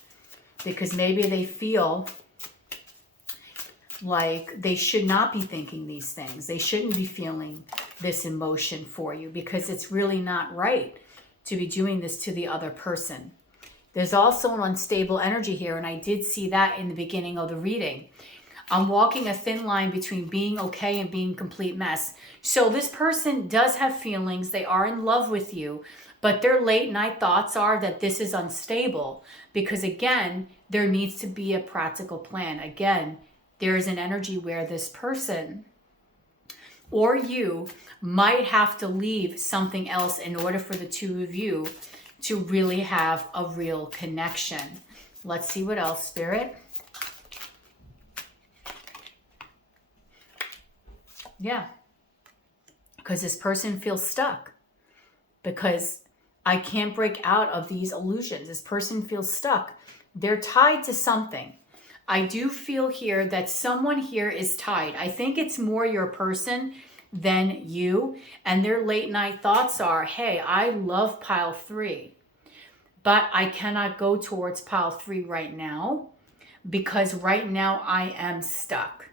because maybe they feel like they should not be thinking these things. They shouldn't be feeling this emotion for you because it's really not right to be doing this to the other person. There's also an unstable energy here, and I did see that in the beginning of the reading. I'm walking a thin line between being okay and being a complete mess. So this person does have feelings. They are in love with you, But their late night thoughts are that this is unstable because, again, there needs to be a practical plan. Again, there is an energy where this person or you might have to leave something else in order for the two of you to really have a real connection. Let's see what else, Spirit. Yeah. Because this person feels stuck. Because I can't break out of these illusions. This person feels stuck. They're tied to something. I do feel here that someone here is tied. I think it's more your person than you. And their late night thoughts are, hey, I love pile 3, but I cannot go towards pile 3 right now because right now I am stuck.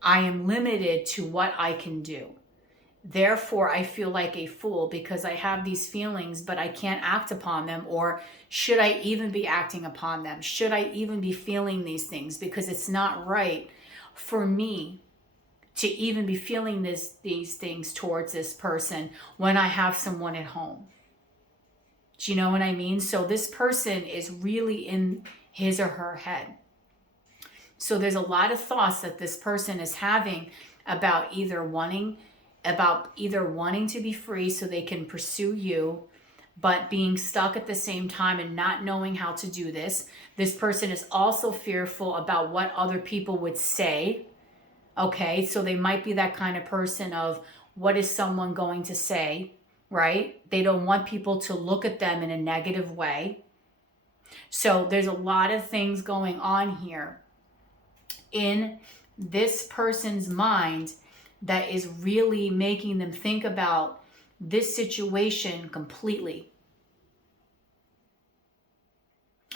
I am limited to what I can do. Therefore, I feel like a fool because I have these feelings, but I can't act upon them. Or should I even be acting upon them? Should I even be feeling these things? Because it's not right for me to even be feeling these things towards this person when I have someone at home. Do you know what I mean? So this person is really in his or her head. So there's a lot of thoughts that this person is having about either wanting to be free so they can pursue you, but being stuck at the same time and not knowing how to do this. This person is also fearful about what other people would say. Okay, so they might be that kind of person of what is someone going to say, right? They don't want people to look at them in a negative way. So there's a lot of things going on here in this person's mind that is really making them think about this situation completely.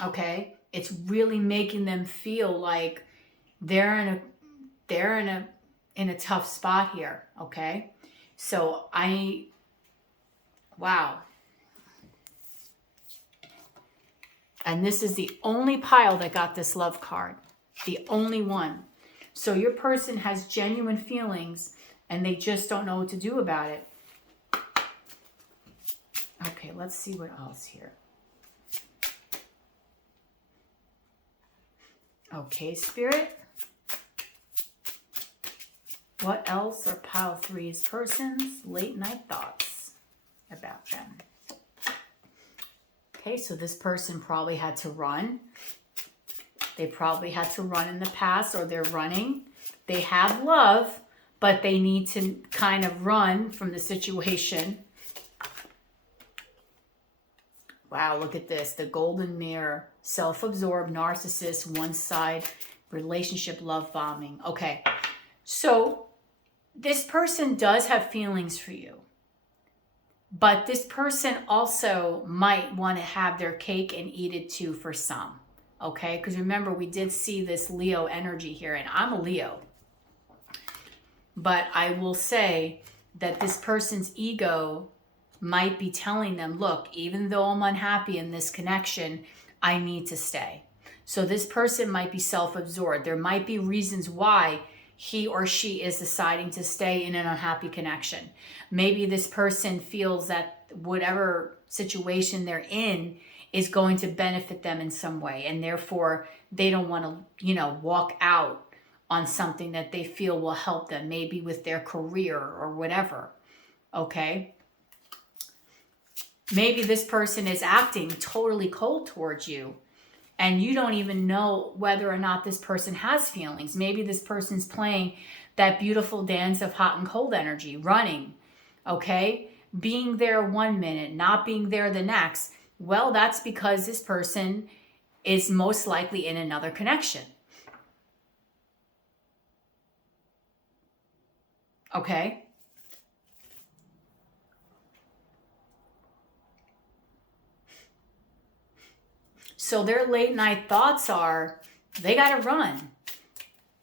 Okay? It's really making them feel like they're in a tough spot here, okay? So wow. And this is the only pile that got this love card. The only one. So your person has genuine feelings and they just don't know what to do about it. Okay, let's see what else here. Okay, Spirit. What else are pile 3's person's late night thoughts about them? Okay, so this person probably had to run. They probably had to run in the past, or they're running. They have love, but they need to kind of run from the situation. Wow, look at this. The golden mirror. Self-absorbed, narcissist, one side, relationship, love bombing. Okay, so this person does have feelings for you. But this person also might want to have their cake and eat it too for some. Okay, because remember, we did see this Leo energy here, and I'm a Leo. But I will say that this person's ego might be telling them, look, even though I'm unhappy in this connection, I need to stay. So this person might be self-absorbed. There might be reasons why he or she is deciding to stay in an unhappy connection. Maybe this person feels that whatever situation they're in is going to benefit them in some way, and therefore they don't want to, walk out on something that they feel will help them, maybe with their career or whatever. Okay? Maybe this person is acting totally cold towards you, and you don't even know whether or not this person has feelings. Maybe this person's playing that beautiful dance of hot and cold energy, running, okay? Being there 1 minute, not being there the next. Well, that's because this person is most likely in another connection. Okay? So their late night thoughts are, they got to run.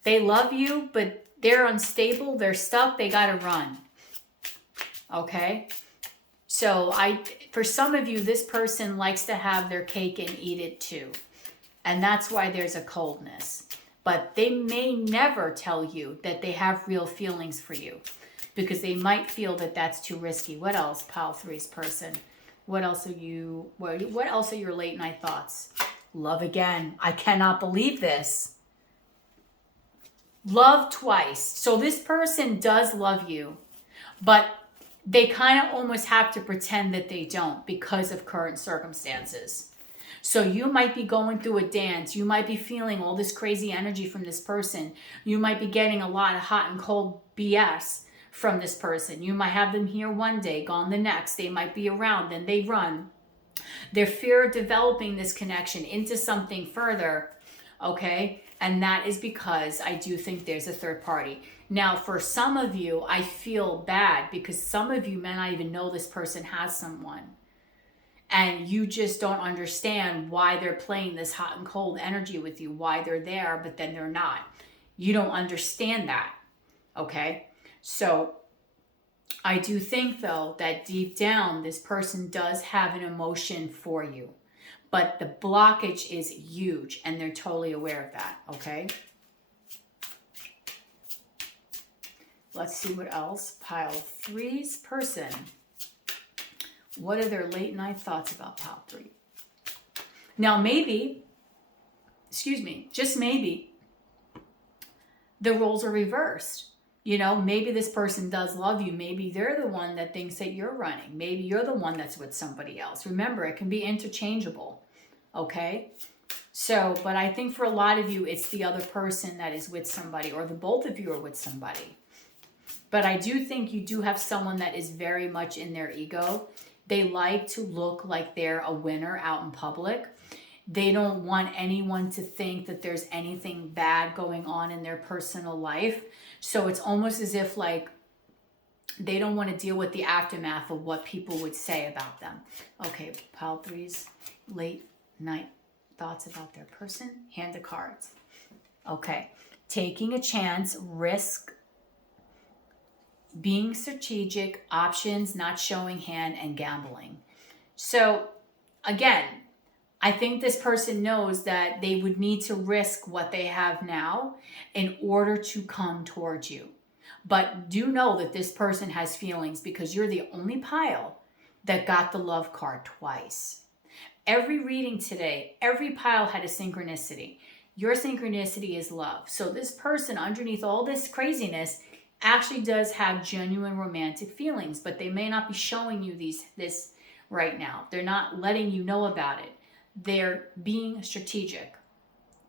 They love you, but they're unstable. They're stuck. They got to run. Okay? So for some of you, this person likes to have their cake and eat it too. And that's why there's a coldness. But they may never tell you that they have real feelings for you, because they might feel that that's too risky. What else, pile 3's person? What else are you, what else are your late night thoughts? Love again. I cannot believe this. Love twice. So this person does love you, but they kind of almost have to pretend that they don't because of current circumstances. So you might be going through a dance. You might be feeling all this crazy energy from this person. You might be getting a lot of hot and cold BS from this person. You might have them here one day, gone the next. They might be around, then they run. Their fear of developing this connection into something further, okay? And that is because I do think there's a third party. Now, for some of you, I feel bad because some of you may not even know this person has someone. And you just don't understand why they're playing this hot and cold energy with you, why they're there, but then they're not. You don't understand that, okay? So I do think, though, that deep down, this person does have an emotion for you. But the blockage is huge, and they're totally aware of that, okay? Let's see what else. Pile 3's person. What are their late night thoughts about pile 3? Now, maybe, excuse me, just maybe, the roles are reversed. You know, maybe this person does love you. Maybe they're the one that thinks that you're running. Maybe you're the one that's with somebody else. Remember, it can be interchangeable, okay? So, but I think for a lot of you, it's the other person that is with somebody, or the both of you are with somebody. But I do think you do have someone that is very much in their ego. They like to look like they're a winner out in public. They don't want anyone to think that there's anything bad going on in their personal life. So it's almost as if like they don't want to deal with the aftermath of what people would say about them. Okay, pile 3's late night thoughts about their person. Hand of cards. Okay, taking a chance, risk, being strategic, options, not showing hand, and gambling. So again, I think this person knows that they would need to risk what they have now in order to come towards you. But do know that this person has feelings because you're the only pile that got the love card twice. Every reading today, every pile had a synchronicity. Your synchronicity is love. So this person, underneath all this craziness, actually does have genuine romantic feelings, but they may not be showing you this right now. They're not letting you know about it. They're being strategic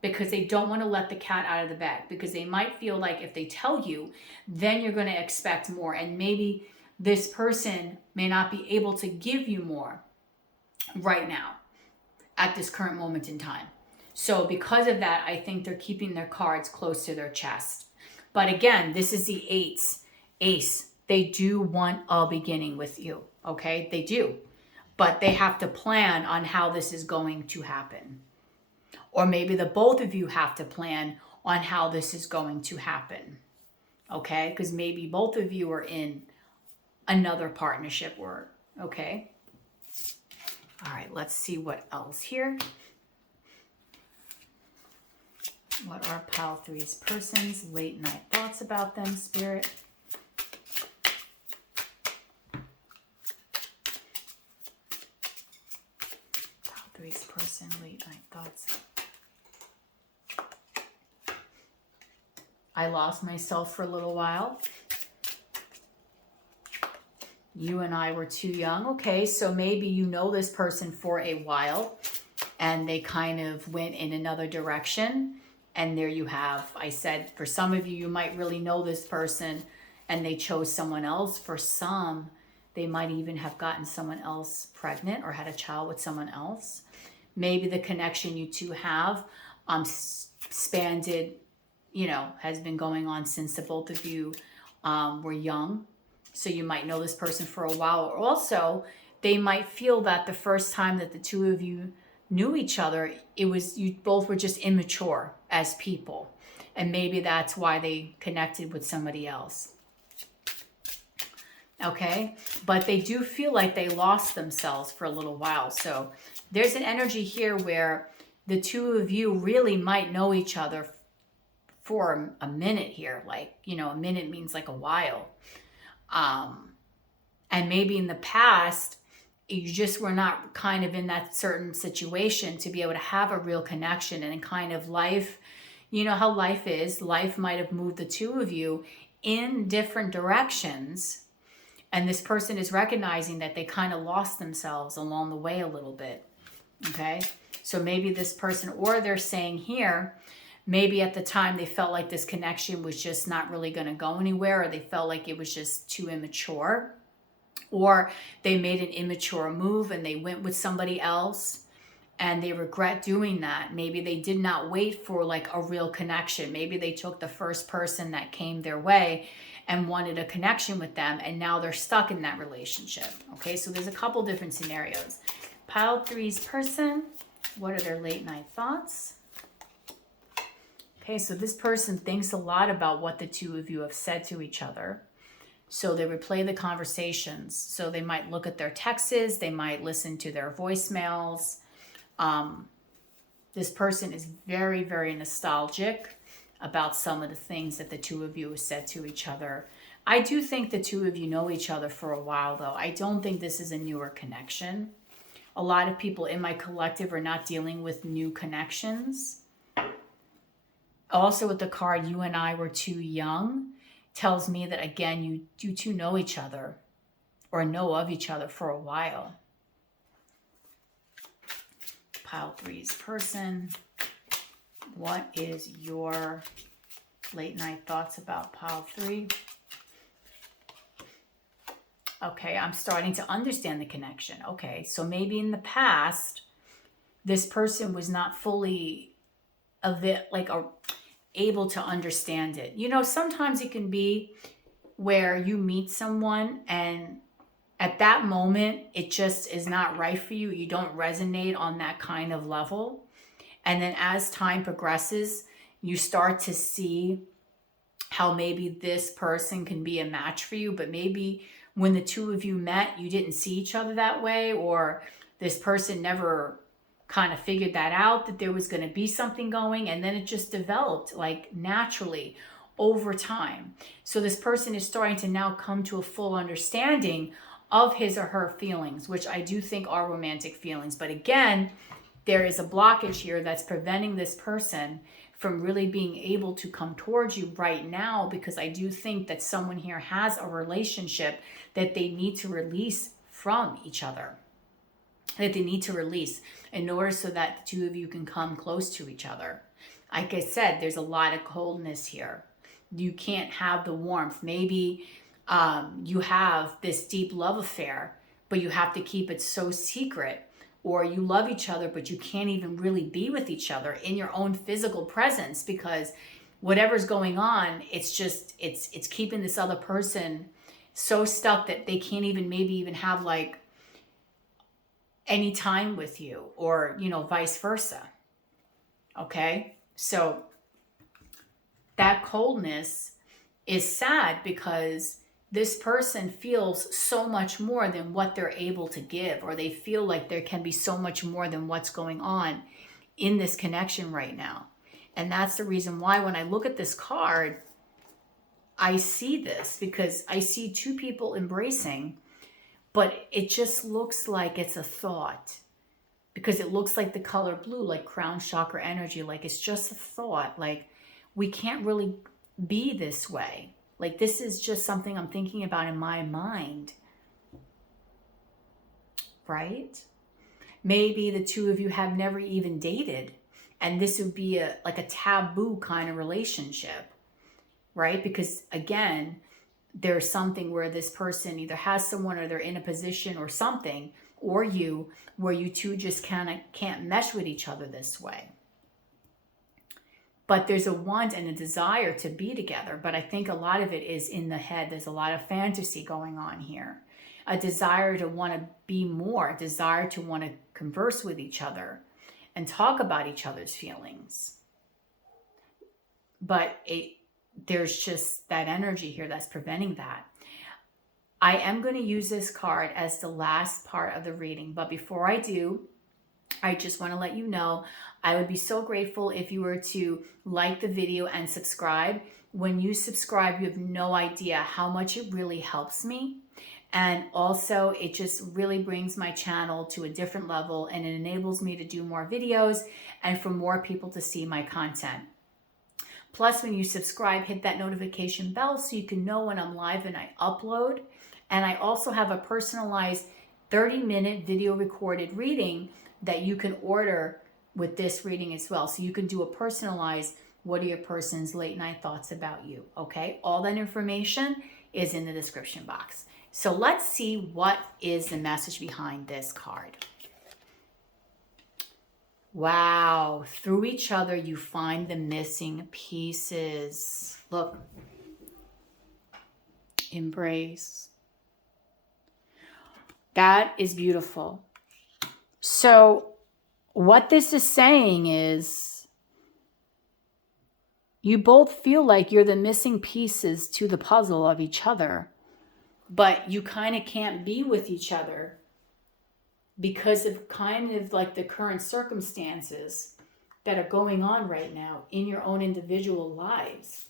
because they don't want to let the cat out of the bag, because they might feel like if they tell you, then you're going to expect more. And maybe this person may not be able to give you more right now at this current moment in time. So because of that, I think they're keeping their cards close to their chest. But again, this is the ace. They do want a beginning with you, okay? They do. But they have to plan on how this is going to happen. Or maybe the both of you have to plan on how this is going to happen, okay? Because maybe both of you are in another partnership work, okay? All right, let's see what else here. What are pile 3's person's late night thoughts about them, Spirit? Pile 3's person, late night thoughts. I lost myself for a little while. You and I were too young. Okay, so maybe you know this person for a while and they kind of went in another direction. And there you have, I said, for some of you, you might really know this person and they chose someone else. For some, they might even have gotten someone else pregnant or had a child with someone else. Maybe the connection you two have spanned, has been going on since the both of you were young. So you might know this person for a while. Or also, they might feel that the first time that the two of you knew each other, you both were just immature as people. And maybe that's why they connected with somebody else. Okay? But they do feel like they lost themselves for a little while. So there's an energy here where the two of you really might know each other for a minute here. Like, a minute means like a while. And maybe in the past, you just were not kind of in that certain situation to be able to have a real connection. And kind of life, you know how life is. Life might have moved the two of you in different directions. And this person is recognizing that they kind of lost themselves along the way a little bit. Okay. So maybe this person, or they're saying here, maybe at the time they felt like this connection was just not really going to go anywhere, or they felt like it was just too immature, or they made an immature move and they went with somebody else and they regret doing that. Maybe they did not wait for like a real connection. Maybe they took the first person that came their way and wanted a connection with them, and now they're stuck in that relationship. Okay, so there's a couple different scenarios. Pile 3's person, what are their late night thoughts? Okay, so this person thinks a lot about what the two of you have said to each other. So they replay the conversations. So they might look at their texts, they might listen to their voicemails. This person is very, very nostalgic about some of the things that the two of you have said to each other. I do think the two of you know each other for a while, though. I don't think this is a newer connection. A lot of people in my collective are not dealing with new connections. Also with the card, you and I were too young, tells me that, again, you two know each other or know of each other for a while. Pile 3's person. What is your late night thoughts about pile 3? Okay, I'm starting to understand the connection. Okay, so maybe in the past, this person was not fully able to understand it. You know, sometimes it can be where you meet someone and at that moment, it just is not right for you. You don't resonate on that kind of level. And then as time progresses, you start to see how maybe this person can be a match for you, but maybe when the two of you met, you didn't see each other that way, or this person never kind of figured that out, that there was going to be something going, and then it just developed like naturally over time. So this person is starting to now come to a full understanding of his or her feelings, which I do think are romantic feelings. But again, there is a blockage here that's preventing this person from really being able to come towards you right now, because I do think that someone here has a relationship that they need to release from each other, that they need to release in order so that the two of you can come close to each other. Like I said, there's a lot of coldness here. You can't have the warmth. Maybe you have this deep love affair, but you have to keep it so secret. Or you love each other, but you can't even really be with each other in your own physical presence, because whatever's going on, it's keeping this other person so stuck that they can't even maybe even have like any time with you, or, you know, vice versa. Okay. So that coldness is sad because this person feels so much more than what they're able to give, or they feel like there can be so much more than what's going on in this connection right now. And that's the reason why when I look at this card, I see this, because I see two people embracing, but it just looks like it's a thought, because it looks like the color blue, like crown chakra energy, like it's just a thought, like we can't really be this way. Like this is just something I'm thinking about in my mind, right? Maybe the two of you have never even dated, and this would be like a taboo kind of relationship, right? Because again, there's something where this person either has someone, or they're in a position or something, or you, where you two just can't mesh with each other this way. But there's a want and a desire to be together. But I think a lot of it is in the head. There's a lot of fantasy going on here. A desire to want to be more, a desire to want to converse with each other and talk about each other's feelings. But there's just that energy here that's preventing that. I am going to use this card as the last part of the reading. But before I do, I just want to let you know, I would be so grateful if you were to like the video and subscribe. When you subscribe, you have no idea how much it really helps me. And also, it just really brings my channel to a different level, and it enables me to do more videos and for more people to see my content. Plus, when you subscribe, hit that notification bell so you can know when I'm live and I upload. And I also have a personalized 30-minute video recorded reading that you can order with this reading as well. So you can do a personalized, what are your person's late night thoughts about you? Okay, all that information is in the description box. So let's see what is the message behind this card. Wow, through each other you find the missing pieces. Look, embrace. That is beautiful. So what this is saying is you both feel like you're the missing pieces to the puzzle of each other, but you kind of can't be with each other because of kind of like the current circumstances that are going on right now in your own individual lives.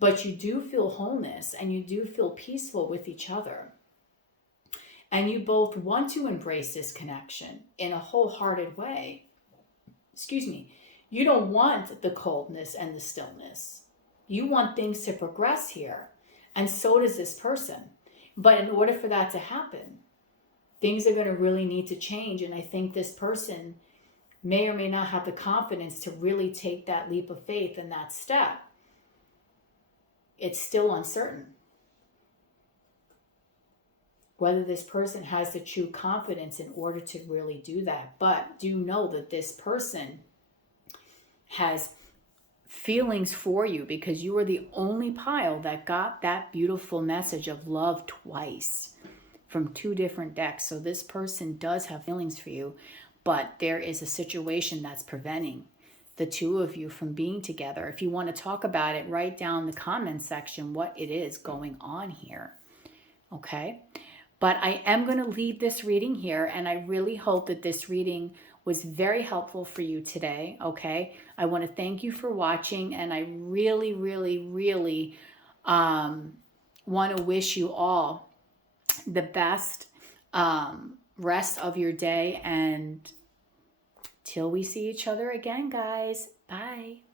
But you do feel wholeness and you do feel peaceful with each other. And you both want to embrace this connection in a wholehearted way. Excuse me. You don't want the coldness and the stillness. You want things to progress here. And so does this person. But in order for that to happen, things are going to really need to change. And I think this person may or may not have the confidence to really take that leap of faith and that step. It's still uncertain whether this person has the true confidence in order to really do that. But do know that this person has feelings for you because you are the only pile that got that beautiful message of love twice from two different decks. So this person does have feelings for you, but there is a situation that's preventing the two of you from being together. If you want to talk about it, write down in the comment section what it is going on here. Okay? But I am going to leave this reading here, and I really hope that this reading was very helpful for you today, okay? I want to thank you for watching, and I really, really, really want to wish you all the best rest of your day, and till we see each other again, guys. Bye.